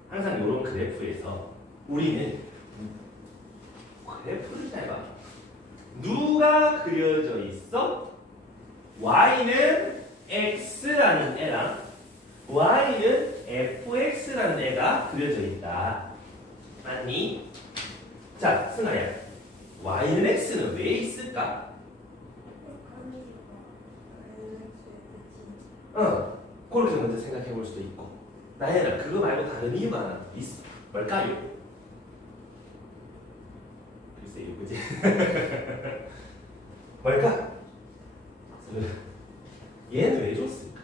항상 이런 그래프에서 우리는 그래프를 잘 봐. 누가 그려져 있어? y는 x라는 애랑 y는 fx라는 애가 그려져 있다. 맞니? 자, 승아야. y는 x는 왜 있을까? 그렇게 먼저 생각해 볼 수도 있고. 나연아, 그거 말고 다른 이유가 하나 있어. 뭘까요? 글쎄요, 그지? 뭘까? 얘는 왜 줬을까?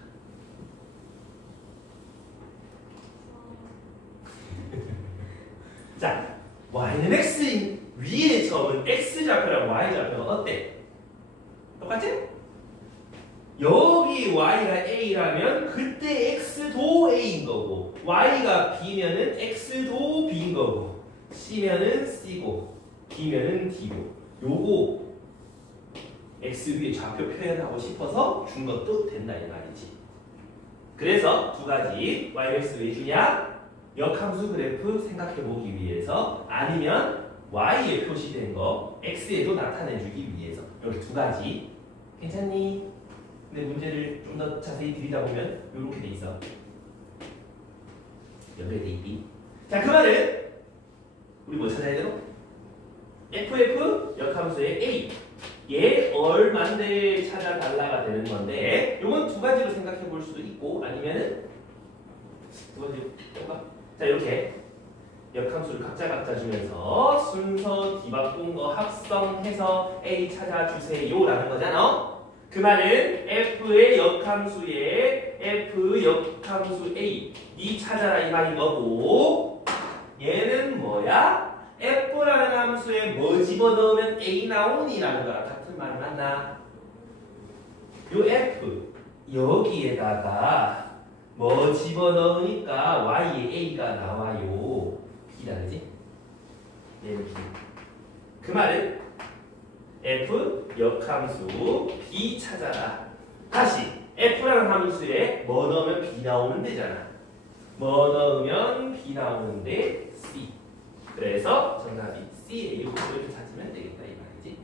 자, y는 x인 위에 점은 x좌표랑 y좌표는 어때? 똑같지? 여기 y가 a라면 그때 x도 a인 거고 y가 b면은 x도 b인 거고 c면은 c고 d면은 d고 요거 x 위에 좌표 표현하고 싶어서 준 것도 된다 이 말이지. 그래서 두 가지 yx 왜 주냐? 역함수 그래프 생각해 보기 위해서 아니면 y에 표시된 거 x에도 나타내 주기 위해서 이렇게 두 가지. 괜찮니? 근데 문제를 좀 더 자세히 들이다 보면 이렇게 돼 있어. 연결돼 있니? 자, 그 말은 우리 뭐 찾아야 되노? ff 역함수의 a 얘 얼만데 찾아달라가 되는 건데 요건 두 가지로 생각해 볼 수도 있고 아니면은 두 가지로 해봐. 자, 이렇게 역함수를 각자 주면서 순서 뒤바꾼 거 합성해서 a 찾아주세요 라는 거잖아. 그 말은 f의 역함수에 f 역함수 a 이 찾아라 이 말인 거고 얘는 뭐야? f라는 함수에 뭐 집어넣으면 a 나오니라는 거랑 같은 말 맞나? 요 f 여기에다가 뭐 집어넣으니까 y에 a가 나와요. b다 그지? 얘는 b. 그 말은 f 역함수 b 찾아라. 다시 f라는 함수에 뭐 넣으면 b 나오는 데잖아. 뭐 넣으면 b 나오는데 c. 그래서 정답이 C예요. 이렇게 찾으면 되겠다 이 말이지.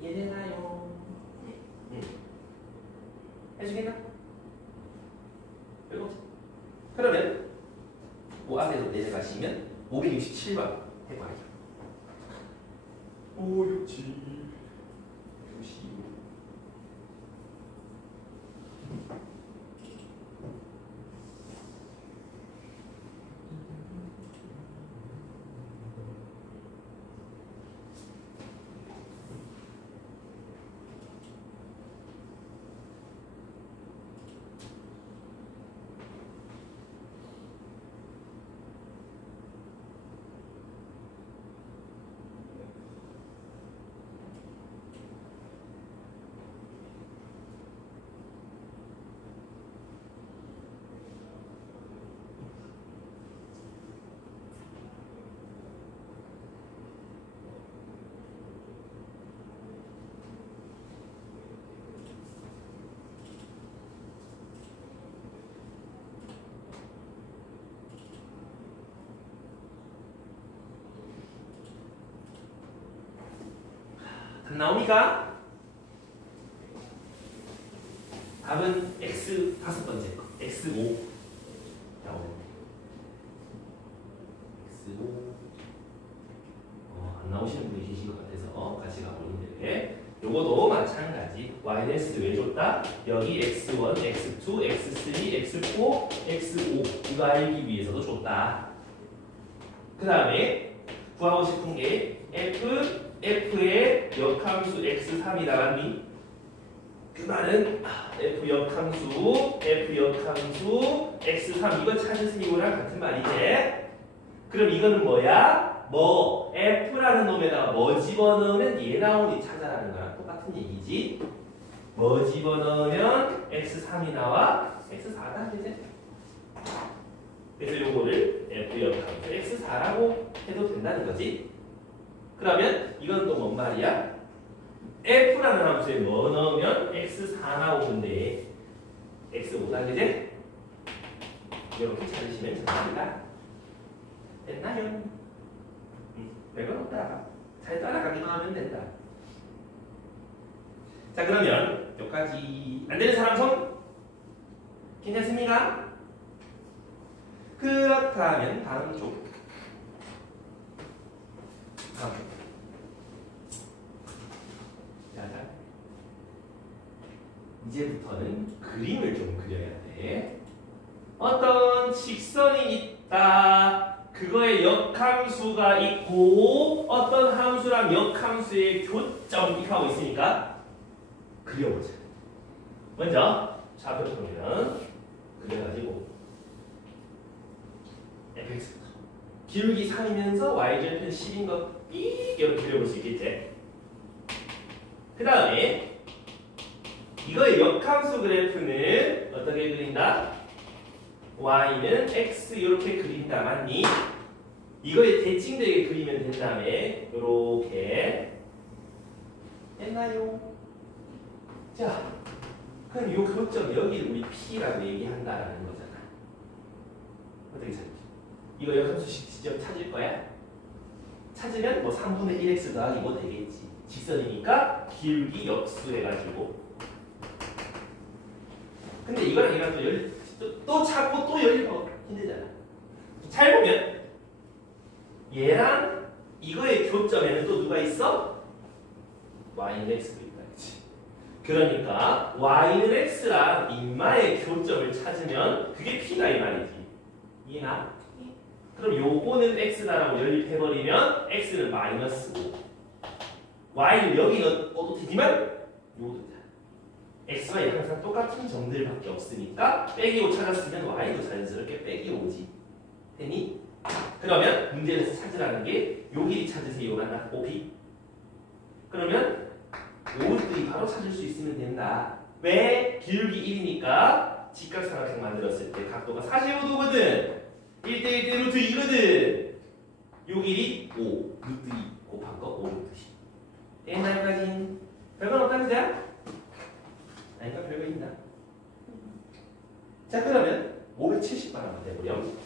이해되나요? 네. 해주겠나? 이거 그러면 뭐 앞에서 내려가시면 567번 해봐야죠. 567 안 나옵니까? 답은 x 다섯 번째 x5 나오는데 x5 안 나오시는 분이 계신 것 같아서 같이 가보는데 요거도 마찬가지 y-를 왜 줬다? 여기 x1, x2, x3, x4, x5 이거 알기 위해서도 줬다. 그 다음에 구하고 싶은 게 f의 역함수 x3이 나왔니? 그 말은 f 역함수 x3 이거 찾으세요 이거랑 같은 말이지. 그럼 이거는 뭐야? 뭐 f라는 놈에다가 뭐 집어넣으면 얘 나오니 찾아라는 거랑 똑같은 얘기지. 뭐 집어넣으면 x3이 나와 x4다 그지? 그래서 요거를 f 역함수 x4라고 해도 된다는 거지. 그러면 이건 또 뭔 말이야? f라는 함수에 뭐 넣으면 x4 나오는데 x5다 그지? 이렇게 찾으시면 됩니다. 됐나요? 별건 없다. 잘 따라가기만 하면 된다. 자 그러면 여기까지 안 되는 사람 손? 괜찮습니까? 그렇다면 다음 쪽. 자, 이제부터는 그림을 좀 그려야 돼. 어떤 직선이 있다. 그거에 역함수가 있고 어떤 함수랑 역함수의 교점 이렇게 하고 있으니까 그려보자. 먼저 좌표 보면 그려가지고 fx부터 기울기 3이면서 y절편 10인 거 삑 이렇게 그려볼 수 있겠지. 그 다음에 이거의 역함수 그래프는 어떻게 그린다? y는 x 이렇게 그린다 맞니? 이거에 대칭되게 그리면 된 다음에 이렇게 했나요? 자 그럼 이 교점 여기를 우리 P라고 얘기한다라는 거잖아. 어떻게 찾지? 이거 역함수 직접 찾을 거야? 찾으면 뭐 3분의 1x 더하기 뭐 되겠지. 직선이니까 기울기 역수 해가지고. 근데 이거랑 이거랑 또 찾고 또 열리고 힘들잖아. 잘 보면 얘랑 이거의 교점에는 또 누가 있어? y는 x도 있다. 그치? 그러니까 y는 x랑 인마의 교점을 찾으면 그게 p다 이 말이지. 이해나? 그럼 요거는 x다라고 연립해버리면 x는 마이너스 5 y는 여기는 어도 되지만 요거도 돼. x와 얘는 항상 똑같은 점들밖에 없으니까 빼기 5 찾았으면 y도 자연스럽게 빼기 5지. 되니? 그러면 문제에서 찾으라는 게 요 길이 찾으세요. 맞나? OP. 그러면 요것들이 바로 찾을 수 있으면 된다. 왜? 기울기 1이니까 직각삼각형 만들었을 때 각도가 45도거든. 1대1 대 루트 2거든. 요 길이 5. 루트 2 곱한 거 5 루트 10. 옛날까진 별건 없다 그자? 아니까 별거 있나? 자 그러면 570만 한번 해보렴.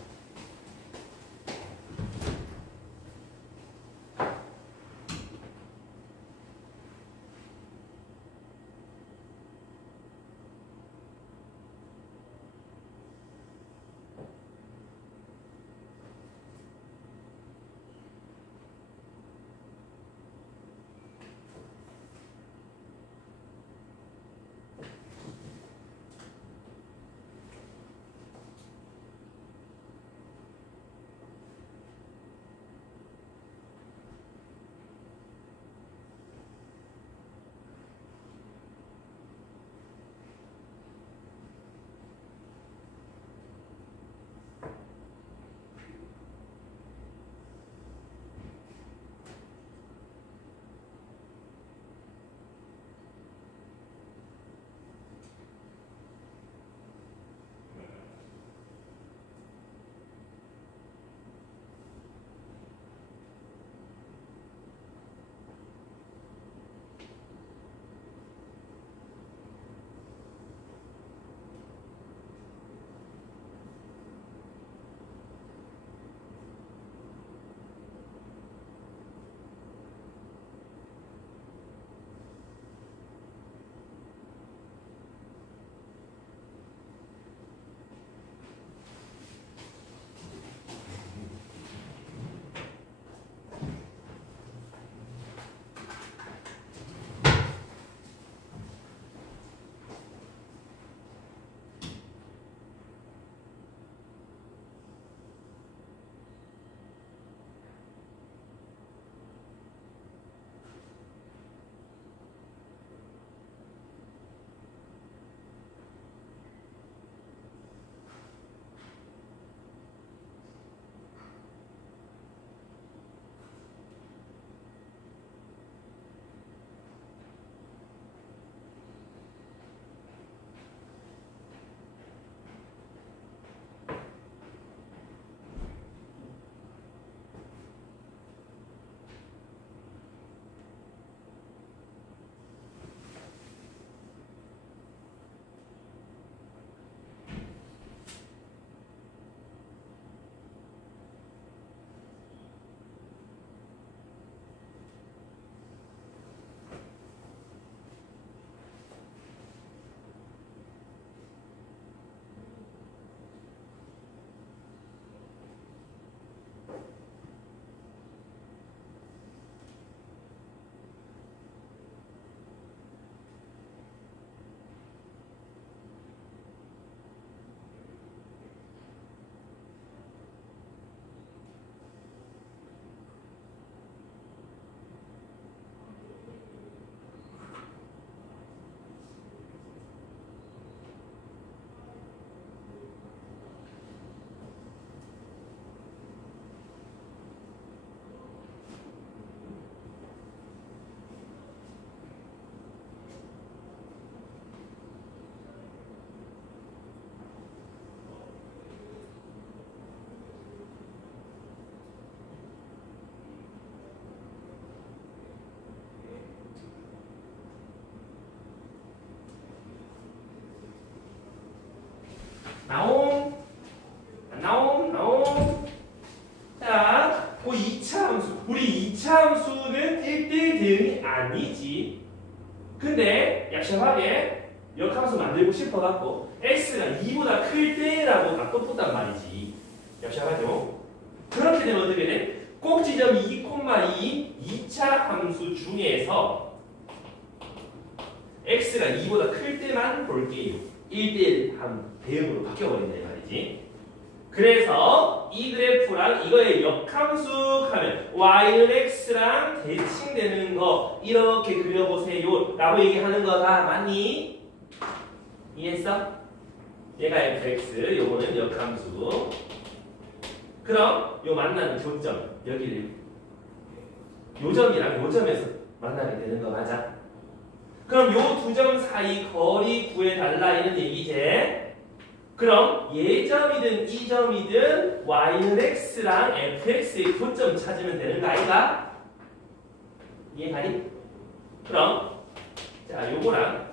우리 2차 함수는 1대1 대응이 아니지. 근데 약식하게 역함수 만들고 싶어갖고 x가 2보다 클 때라고 놔뒀단 말이지. 약식하죠. 그렇게 되면 어떻게 돼? 꼭지점 2, 2차 함수 중에서 x가 2보다 클 때만 볼게요. 1대1 대응으로 바뀌어버린다 말이지. 그래서 이 그래프랑 이거의 역함수 하면 y는 x랑 대칭되는 거 이렇게 그려보세요 라고 얘기하는 거다. 맞니? 이해했어? 얘가 fx, 요거는 역함수. 그럼 요 만나는 교점 여기를 요 점이랑 요 점에서 만나게 되는 거 맞아? 그럼 요 두 점 사이 거리 구해달라 이런 얘기지. 그럼 예점이든 이점이든 y는 x랑 fx의 교점 찾으면 되는 거 아이가? 이해가니? 그럼 자 요거랑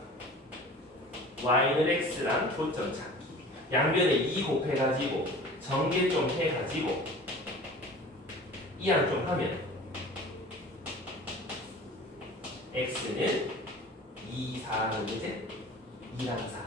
y는 x랑 교점 찾기. 양변에 2 곱해가지고 전개 좀 해가지고 이항 좀 하면 x는 2, 4는 이제 2랑 4.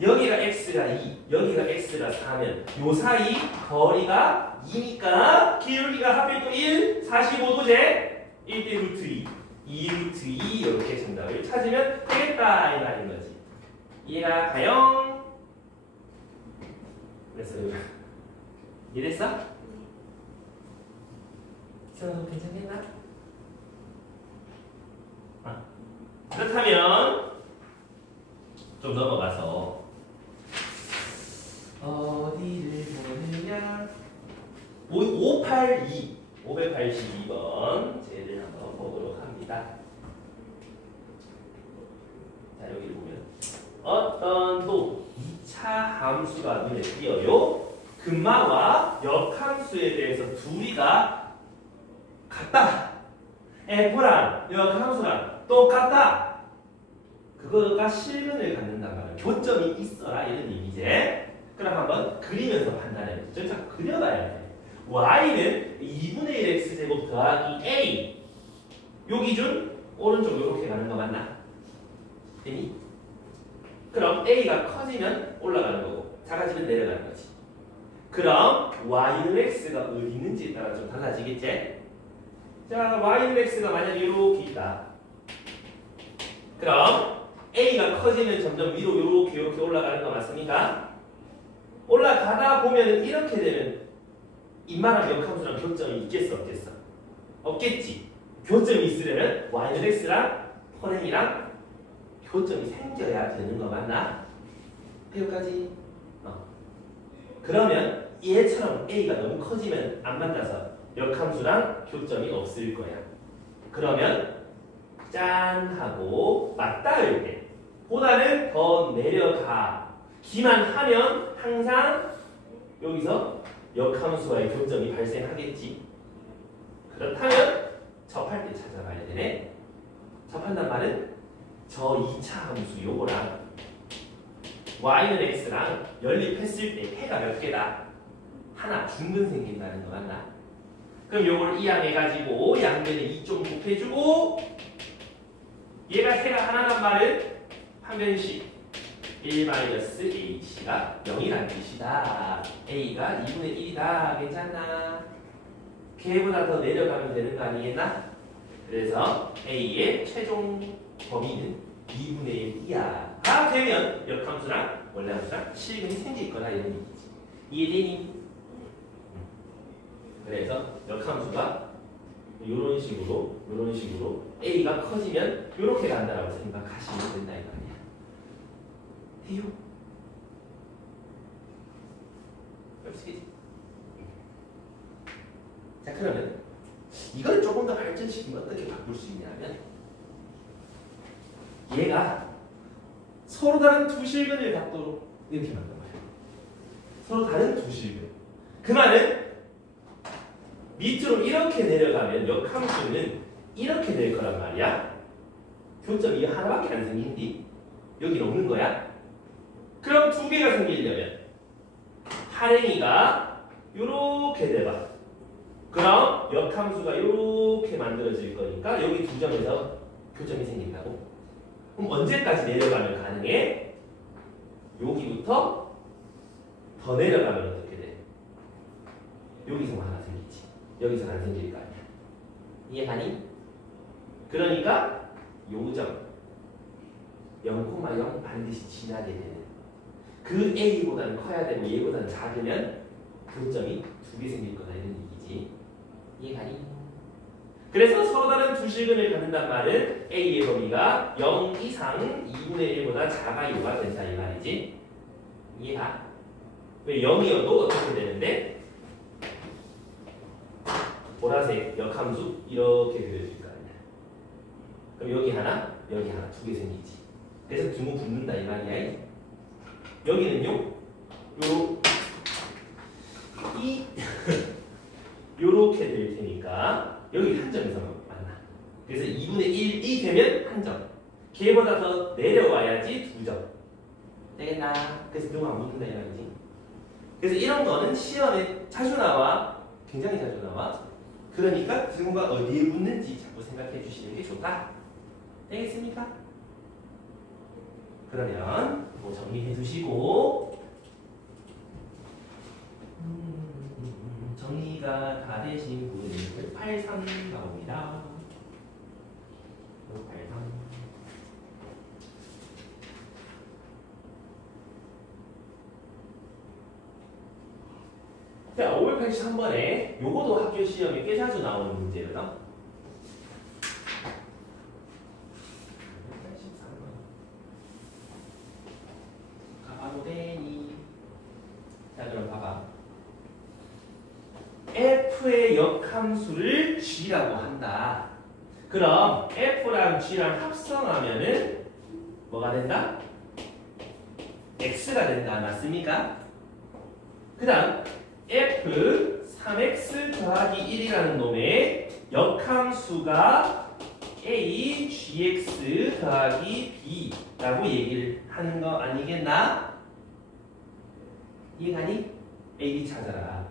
여기가 x가 2, 여기가 x가 4면 요 사이 거리가 2니까 기울기가 하필 또 1, 45도제 1대 루트 2, 2 루트 2 이렇게 정답을 찾으면 되겠다 이 말인 거지. 이해가 가요? 그래서 이해됐어? 시원하고 괜찮겠나? 그렇다면 좀 넘어가서 어디를 보느냐 582번 쟤를 한번 보도록 합니다. 자 여기 보면 어떤 또 2차 함수가 눈에 띄어요. 근마와 역함수에 대해서 둘이가 같다. f랑 역함수랑 똑같다. 그거가 실근을 갖는단 말이야. 교점이 있어라 이런 얘기지. 그럼 한번 그리면서 판단해. 전차 그려봐야 돼. y는 2분의 1 x제곱 더하기 a. 요 기준 오른쪽 이렇게 가는 거 맞나? 되니? 그럼 a가 커지면 올라가는 거고 작아지면 내려가는 거지. 그럼 y는 x가 어디 있는지에 따라 좀 달라지겠지? 자 y는 x가 만약 이렇게 있다. 그럼 a가 커지면 점점 위로 이렇게 올라가는 거 맞습니까? 올라가다 보면 이렇게 되면 이만한 역함수랑 교점이 있겠어 없겠어? 없겠지. 교점이 있으려면 y는 x랑 퍼랭이랑 교점이 생겨야 되는 거 맞나? 여기까지. 그러면 얘처럼 a가 너무 커지면 안 만나서 역함수랑 교점이 없을 거야. 그러면 짠 하고 맞닿을 때 보다는 더 내려가기만 하면 항상 여기서 역함수와의 교점이 발생하겠지. 그렇다면 접할 때 찾아봐야 되네. 접한단 말은 저 2차 함수 요거랑 y는 x랑 연립했을 때 해가 몇 개다? 하나 중근 생긴다는 거 맞나? 그럼 요걸 이항해가지고 양변에 2 좀 곱해주고 얘가 해가 하나란 말은 한 변씩 1-h가 0이란 뜻이다. a가 2분의 1이다. 괜찮나? 걔보다 더 내려가면 되는 거 아니겠나? 그래서 a의 최종 범위는 2분의 1이야. 가 되면 역함수랑 원래함수랑 실근이 생길 거다 이런 얘기지. 이해되니? 그래서 역함수가 이런 식으로 a가 커지면 이렇게 간다라고 생각하시면 된다 이 말이야. 돼요? 자 그러면 이걸 조금 더 발전시키면 어떻게 바꿀 수 있냐면 얘가 서로 다른 두 실근을 갖도록 이렇게 만든 거예요. 서로 다른 두 실근. 그 말은 밑으로 이렇게 내려가면 역함수는 이렇게 될 거란 말이야. 교점이 하나밖에 안 생긴디? 여긴 없는 거야. 그럼 두 개가 생기려면 할행이가 요렇게 돼봐. 그럼 역함수가 이렇게 만들어질 거니까 여기 두 점에서 교점이 생긴다고? 그럼 언제까지 내려가면 가능해? 여기부터 더 내려가면 어떻게 돼? 여기서 하나 생기지. 여기서 안 생길 거 아니야. 이해하니? 그러니까 요점 0,0 반드시 지나게 되는 그 A보다는 커야 되고 얘보다는 작으면 교점이 두 개 생길 거다 이런 얘기지. 이해가니? 그래서 서로 다른 두 실근을 갖는단 말은 A의 범위가 0 이상 2분의 1보다 작아 요가 된다 이 말이지. 이해가? 왜 0이어도 어떻게 되는데? 보라색 역함수 이렇게 그려질 거 아니야. 그럼 여기 하나 두 개 생기지. 그래서 등호 붙는다 이 말이야. 여기는요 요렇게 될 테니까 여기 한 점에서 만나. 그래서 2분의 1이 되면 한 점. 걔보다 더 내려와야지 두 점. 되겠나? 그래서 등호 안 붙는다 이 말이지. 그래서 이런 거는 시험에 자주 나와. 굉장히 자주 나와. 그러니까 등호가 어디에 붙는지 자꾸 생각해 주시는 게 좋다. 되겠습니까? 그러면 뭐 정리해 두시고 정리가 다 되신 분은 83 가봅니다. 83. 자, 583번에 요거도 학교 시험에 꽤 자주 나오는 문제거든. 가봐도 되니? 자, 그럼 봐봐. F의 역함수를 G라고 한다. 그럼 F랑 G랑 합성하면은 뭐가 된다? X가 된다. 맞습니까? 그 다음 F 3X 더하기 1이라는 놈의 역함수가 A, GX 더하기 B라고 얘기를 하는 거 아니겠나? 이해가니? A, B 찾아라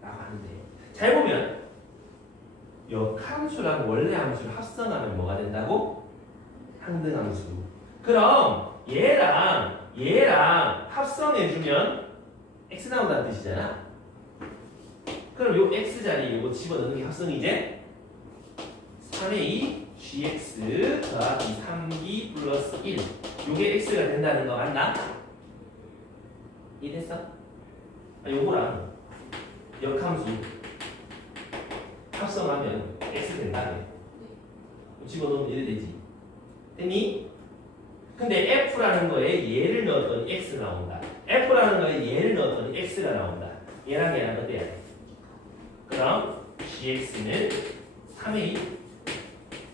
라고 하는데 잘 보면 역함수랑 원래 함수를 합성하면 뭐가 된다고? 항등함수. 그럼 얘랑 합성해주면 X 나온다는 뜻이잖아. 그럼 요 X 자리에 요거 집어넣는 게 합성이제? 3A GX 더하기 3B 플러스 1 요게 X가 된다는 거 맞나? 이해됐어? 요거랑 역함수 합성하면 X 된다네. 집어넣으면 이래 되지. 됐니? 근데 F라는 거에 얘를 넣었더니 X 나온다. F라는 거에 얘를 넣었더니 X가 나온다. 얘랑 어때야 돼? 그럼 GX는 3A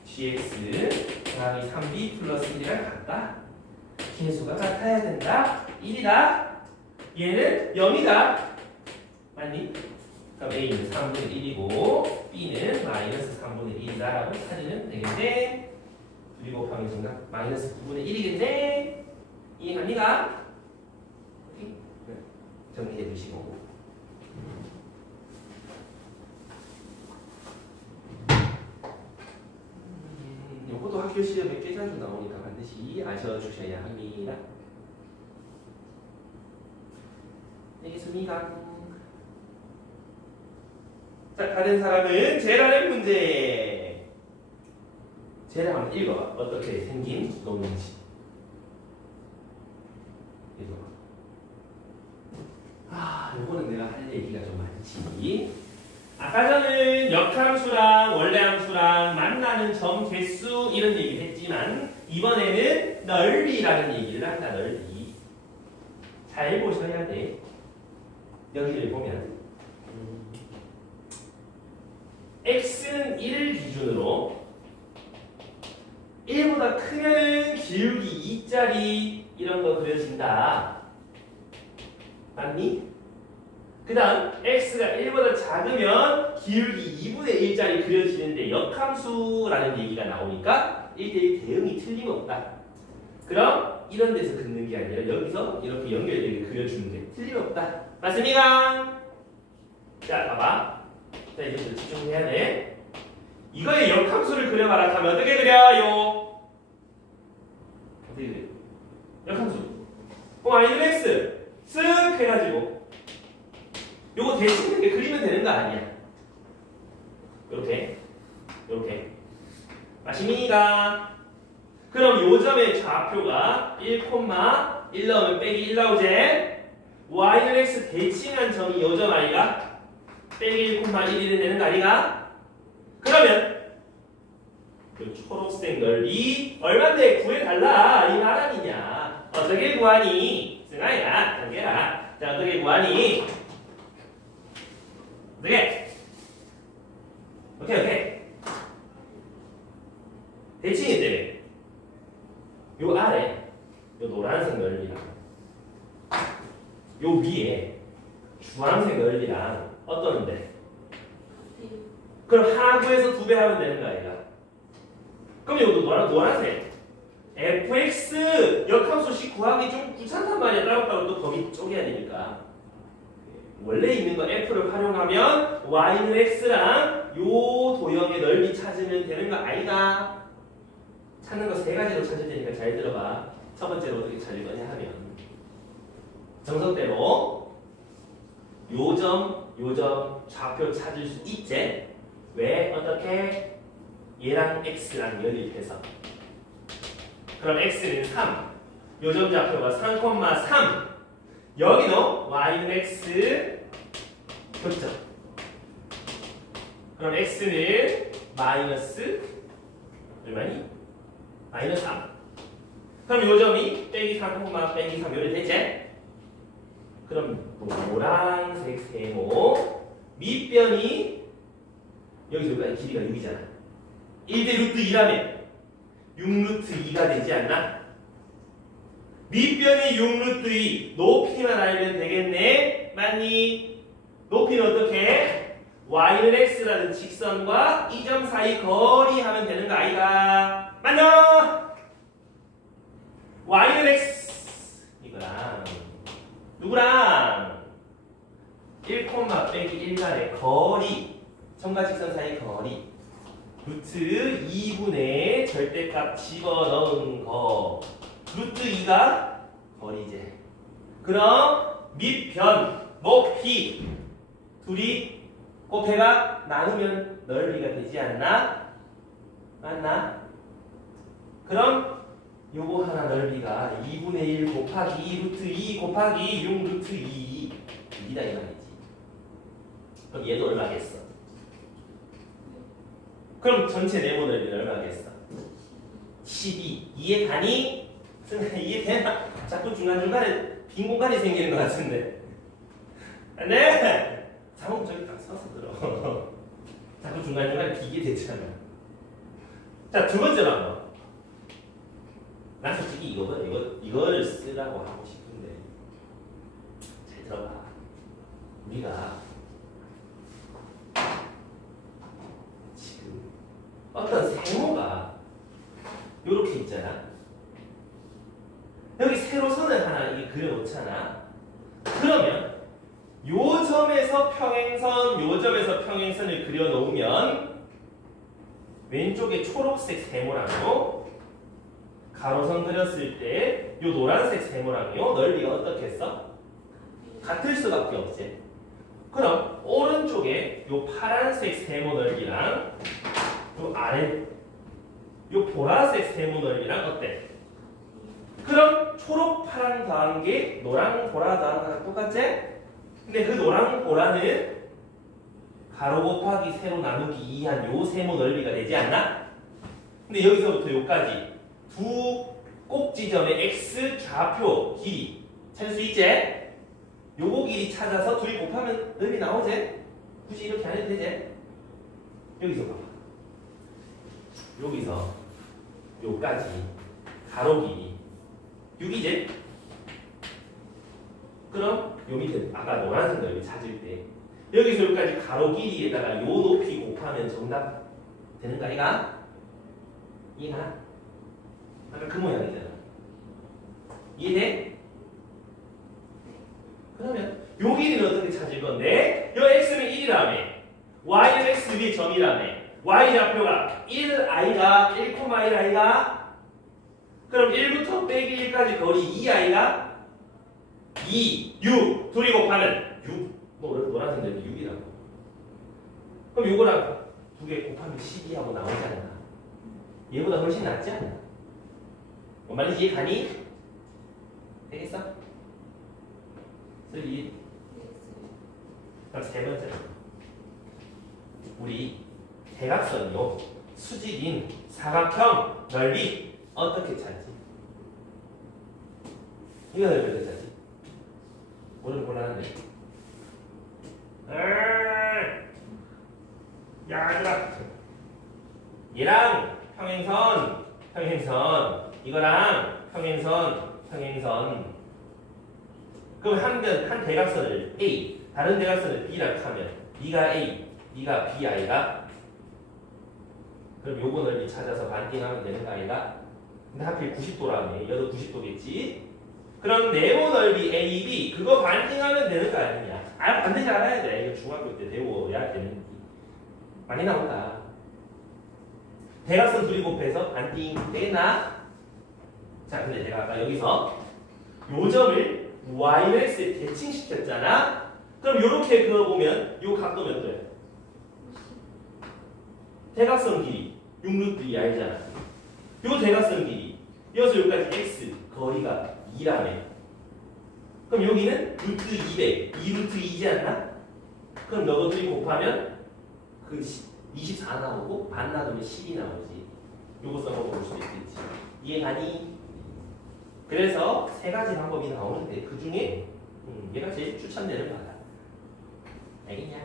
GX 더하기 3B 플러스 1이랑 같다. 개수가 같아야 된다. 1이다. 얘는 0이다. 맞니? 그럼 A는 3분의 1이고 B는 마이너스 3분의 1이다라고 찾으면 되겠네. 둘이 곱하기 정답 마이너스 9분의 1이겠네. 이해갑니까? 오케이? 정리해 주시고 요것도 학교 시험에 꽤 자주 나오니까 반드시 아셔주셔야 합니다. 되겠습니까? 자, 다른 사람은 쟤라는 문제. 쟤를 한번 읽어봐. 어떻게 생긴 놈인지. 읽어봐. 요거는 내가 할 얘기가 좀 많지. 아까 전에 역함수랑 원래함수랑 만나는 점 개수 이런 얘기를 했지만 이번에는 넓이라는 얘기를 한다. 넓이. 잘 보셔야 돼. 여기를 보면 x는 1을 기준으로 1보다 크면 기울기 2짜리 이런 거 그려진다. 맞니? 그 다음 x가 1보다 작으면 기울기 2분의 1짜리 그려지는데 역함수라는 얘기가 나오니까 1대1 대응이 틀림없다. 그럼 이런 데서 긋는 게 아니라 여기서 이렇게 연결되게 그려주는 게 틀림없다. 맞습니까? 자, 봐봐. 자, 이제 집중해야 돼. 이거의 역함수를 그려봐라 하면 어떻게 그려요? 어떻게 그려? 역함수. y는 x 쓱 해가지고 요거 대칭 이렇게 그리면 되는 거 아니야? 요렇게 요렇게 마십니다. 그럼 요 점의 좌표가 1, 1 넣으면 빼기 1 나오지? y는 x 대칭한 점이 요 점 아이가? 빼기 1, 1이 되는 거 아니가? 그러면 요 초록색 넓이 얼마인데 구해달라 이 말 아니냐? 어떻게 구하니? 승아야 단계라. 자 어떻게 구하니? 어떻게? 오케이 대칭이 때문에 요 아래 요 노란색 넓이랑 요 위에 주황색 넓이랑 어떠는데? 그럼 하나 구해서 2배 하면 되는 거 아이가? 그럼 이것도 노란색 fx 역함수식 구하기 좀 귀찮단 말이야. 따로따로 또 범위 쪼개야 되니까 원래 있는 거 f를 활용하면 y는 x랑 요 도형의 넓이 찾으면 되는 거 아니다. 찾는 거 3가지로 찾을 테니까 잘 들어봐. 첫 번째로 어떻게 찾을 거냐 하면 정석대로 요점 좌표 찾을 수 있지? 왜? 어떻게? 얘랑 x랑 연립해서 그럼 x는 3 요점 좌표가 3,3 여기도 y는 x 교점 그럼 x는 마이너스 얼마니? 마이너스 3 그럼 요점이 빼기 3, 빼기 3 요리 되지? 그럼 노란색 세모 밑변이 여기서 여기까지 길이가 6이잖아 1대 루트 2라면 6루트 2가 되지 않나? 밑변이 6루트 2 높이만 알면 되겠네 맞니? 높이는 어떻게? y는 x라는 직선과 이 점 사이 거리 하면 되는 거 아이가? 맞나? y는 x 이거랑 누구랑? 1, 빼기 1간의 거리 점과 직선 사이 거리 루트 2분의 절대값 집어넣은 거 루트 2가 거리제 그럼 밑변 높이 둘이 곱해가 나누면 넓이가 되지 않나? 맞나? 그럼 요거 하나 넓이가 2분의 1 곱하기 2 루트 2 곱하기 6 루트 2 이다 이 말이지. 그럼 얘도 얼마겠어? 그럼 전체 네모 넓이는 얼마겠어? 12 이해 가니? 이해되나? 자꾸 중간중간에 빈 공간이 생기는 것 같은데 네! 자몽 저기 딱 서서 들어 자꾸 중간중간에 비게 되잖아. 자 두번째로 한번 난 솔직히 이거를 쓰라고 하고 싶은데 잘 들어봐. 우리가 지금 어떤 세모가 요렇게 있잖아. 여기 세로선을 하나 이게 그려놓잖아. 그러면 요 점에서 평행선, 요 점에서 평행선을 그려놓으면 왼쪽에 초록색 세모랑요 가로선 그렸을 때 요 노란색 세모랑요 넓이가 어떻겠어? 같을 수밖에 없지. 그럼 오른쪽에 요 파란색 세모 넓이랑 요 아래 요 보라색 세모 넓이랑 어때? 그럼 초록 파랑 더한 게 노랑 보라 더한 거랑 똑같지? 근데 그 노랑 보라는 가로 곱하기 세로 나누기 2한 요 세모 넓이가 되지 않나? 근데 여기서부터 요까지 두 꼭지점의 x 좌표 길이 찾을 수 있지? 요거 길이 찾아서 둘이 곱하면 넓이 나오지? 굳이 이렇게 안 해도 되지? 여기서 봐봐. 여기서 요까지 가로 길이 6이지? 그럼 요 밑에 아까 노란색 넓이 찾을 때 여기서 여기까지 가로 길이에다가 요 높이 곱하면 정답 되는 거 아이가? 이해가? 아까 그 모양이잖아. 이해돼? 그러면 요 길이는 어떻게 찾을 건데? 요 x는 1이라며 y는 여기 점이라며. y좌표가 1i가 1,1i가 그럼 1부터 빼기 1까지 거리 2i가 2, 6 둘이 곱하면 6 뭐 노란색인데 6이라고. 그럼 요거랑 두 개 곱하면 12하고 나오잖아. 얘보다 훨씬 낫지 않나? 뭔 말인지 이해 가니? 되겠어? 3. 그럼 세 번째. 우리 대각선이요. 수직인 사각형 넓이 어떻게 찾지? 이거 넓이 어떻게 찾지? 오늘 곤란한데. 야, 얘들아. 얘랑 평행선, 이거랑 평행선. 그럼 한 대각선을 A, 다른 대각선을 B라 하면 B가 A, B가 B 아이가? 그럼 요거 넓이 찾아서 반띵하면 되는 거 아이가? 근데 하필 90도라네. 얘도 90도겠지? 그럼 네모 넓이 AB 그거 반띵하면 되는 거 아니냐? 반드시 알아야 돼. 이거 중학교 때 배워야 되는 많이 나온다. 대각선 둘이 곱해서 반띵 되겠나? 자, 근데 내가 아까 여기서 요 점을 yx에 대칭시켰잖아? 그럼 요렇게 그어보면 요 각도 몇 도야? 대각선 길이 6루트 2 알잖아. 요 대각선 길이 이어서 여기까지 x 거리가 2라며. 그럼 여기는 루트 200 2루트 2지 않나? 그럼 너희들이 곱하면 그 24 나오고 반 나누면 10이 나오지. 요거 써먹어 볼 수도 있겠지. 이해가니? 그래서 세 가지 방법이 나오는데 그 중에 얘가 제일 추천되는 거다. 알겠냐?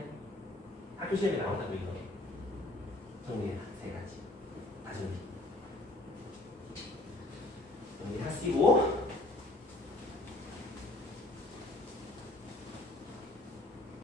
학교 시험에 나온다고 이거. 정리해라. 세 가지. 다 정리. 정리하시고